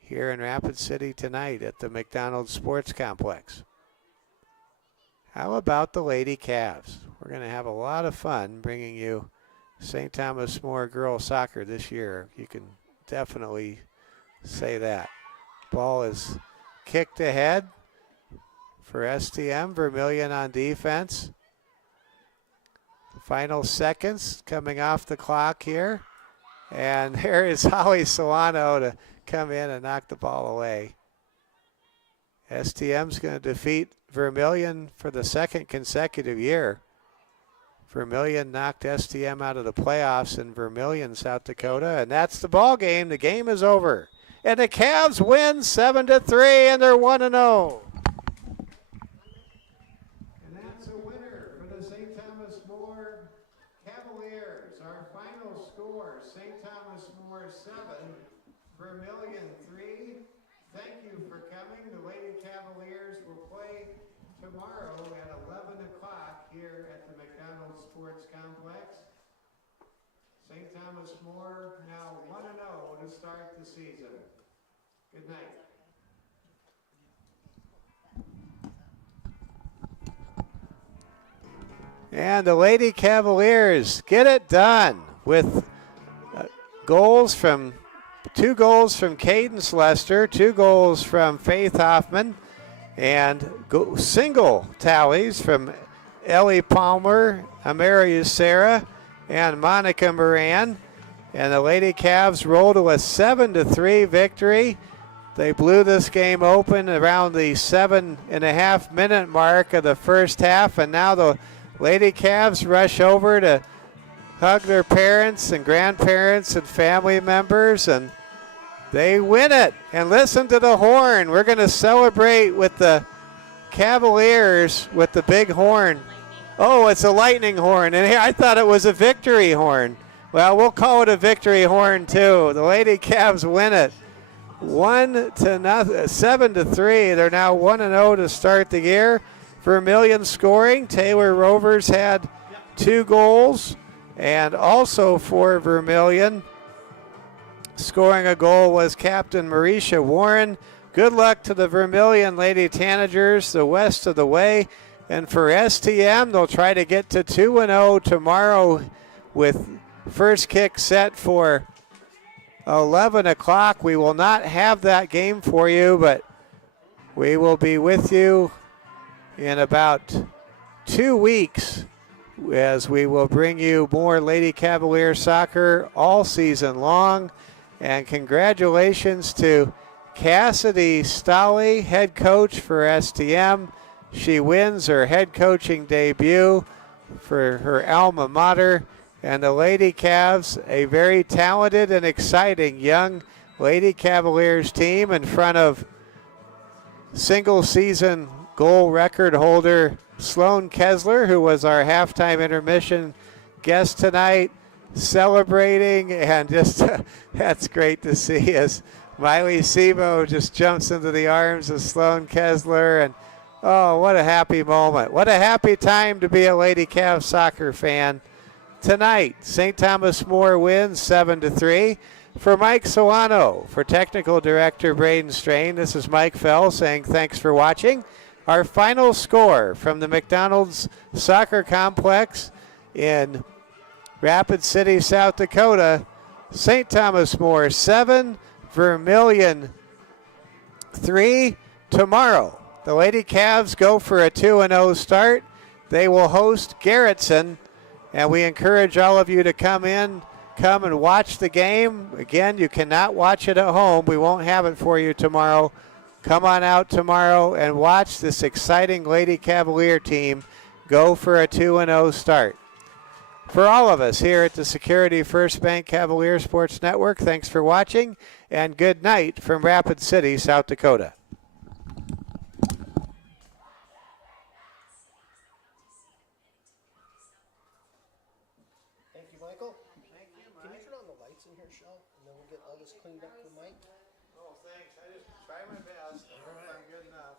here in Rapid City tonight at the McDonald's Sports Complex. How about the Lady Cavs? We're going to have a lot of fun bringing you St. Thomas More girls soccer this year. You can definitely say that. Ball is kicked ahead for STM. Vermillion on defense. Final seconds coming off the clock here. And there is Holly Solano to come in and knock the ball away. STM's going to defeat Vermillion for the 2nd consecutive year. Vermillion knocked STM out of the playoffs in Vermillion, South Dakota, and that's the ball game. The game is over. And the Cavs win 7-3, and they're 1-0. And that's a winner for the St. Thomas More Cavaliers. Our final score, St. Thomas More 7, Vermillion 3. Thank you for coming. The Lady Cavaliers will play tomorrow at 11 o'clock here at the McDonald's Sports Complex. St. Thomas More now 1-0 to start the season. Good night. And the Lady Cavaliers get it done with goals from 2 goals from Cadence Lester, 2 goals from Faith Hoffman, and single tallies from Ellie Palmer, Amaria Sarah, and Monica Moran. And the Lady Cavs rolled to a 7-3 victory. They blew this game open around the 7.5-minute mark of the first half, and now the Lady Cavs rush over to hug their parents and grandparents and family members, and they win it. And listen to the horn. We're going to celebrate with the Cavaliers with the big horn. Oh, it's a lightning horn, and here I thought it was a victory horn. Well, we'll call it a victory horn too. The Lady Cavs win it 7-3. They're now 1-0 to start the year. Vermillion scoring. Taylor Rovers had 2 goals, and also for Vermillion, scoring a goal was Captain Marisha Warren. Good luck to the Vermillion Lady Tanagers, the west of the way. And for STM, they'll try to get to 2-0 tomorrow with first kick set for 11 o'clock. We will not have that game for you, but we will be with you in about 2 weeks as we will bring you more Lady Cavalier soccer all season long. And congratulations to Cassidy Stolley, head coach for STM. She wins her head coaching debut for her alma mater. And the Lady Cavs, a very talented and exciting young Lady Cavaliers team in front of single season goal record holder Sloan Kessler, who was our halftime intermission guest tonight, celebrating. And just that's great to see as Miley Sebo just jumps into the arms of Sloan Kessler. And oh, what a happy moment. What a happy time to be a Lady Cavs soccer fan. Tonight, St. Thomas More wins 7-3. For Mike Solano, for technical director Braden Strain, this is Mike Fell saying thanks for watching. Our final score from the McDonald's Soccer Complex in Rapid City, South Dakota, St. Thomas More 7, Vermillion 3. Tomorrow, the Lady Cavs go for a 2-0 start. They will host Garrettson. And we encourage all of you to come and watch the game. Again, you cannot watch it at home. We won't have it for you tomorrow. Come on out tomorrow and watch this exciting Lady Cavalier team go for a 2-0 start. For all of us here at the Security First Bank Cavalier Sports Network, thanks for watching, and good night from Rapid City, South Dakota. Thank you, Michael. Thank you, Mike. Can you turn on the lights in here, Shell? And then we'll get all this cleaned up for Mike? Oh, thanks. I just try my best. I'm good enough.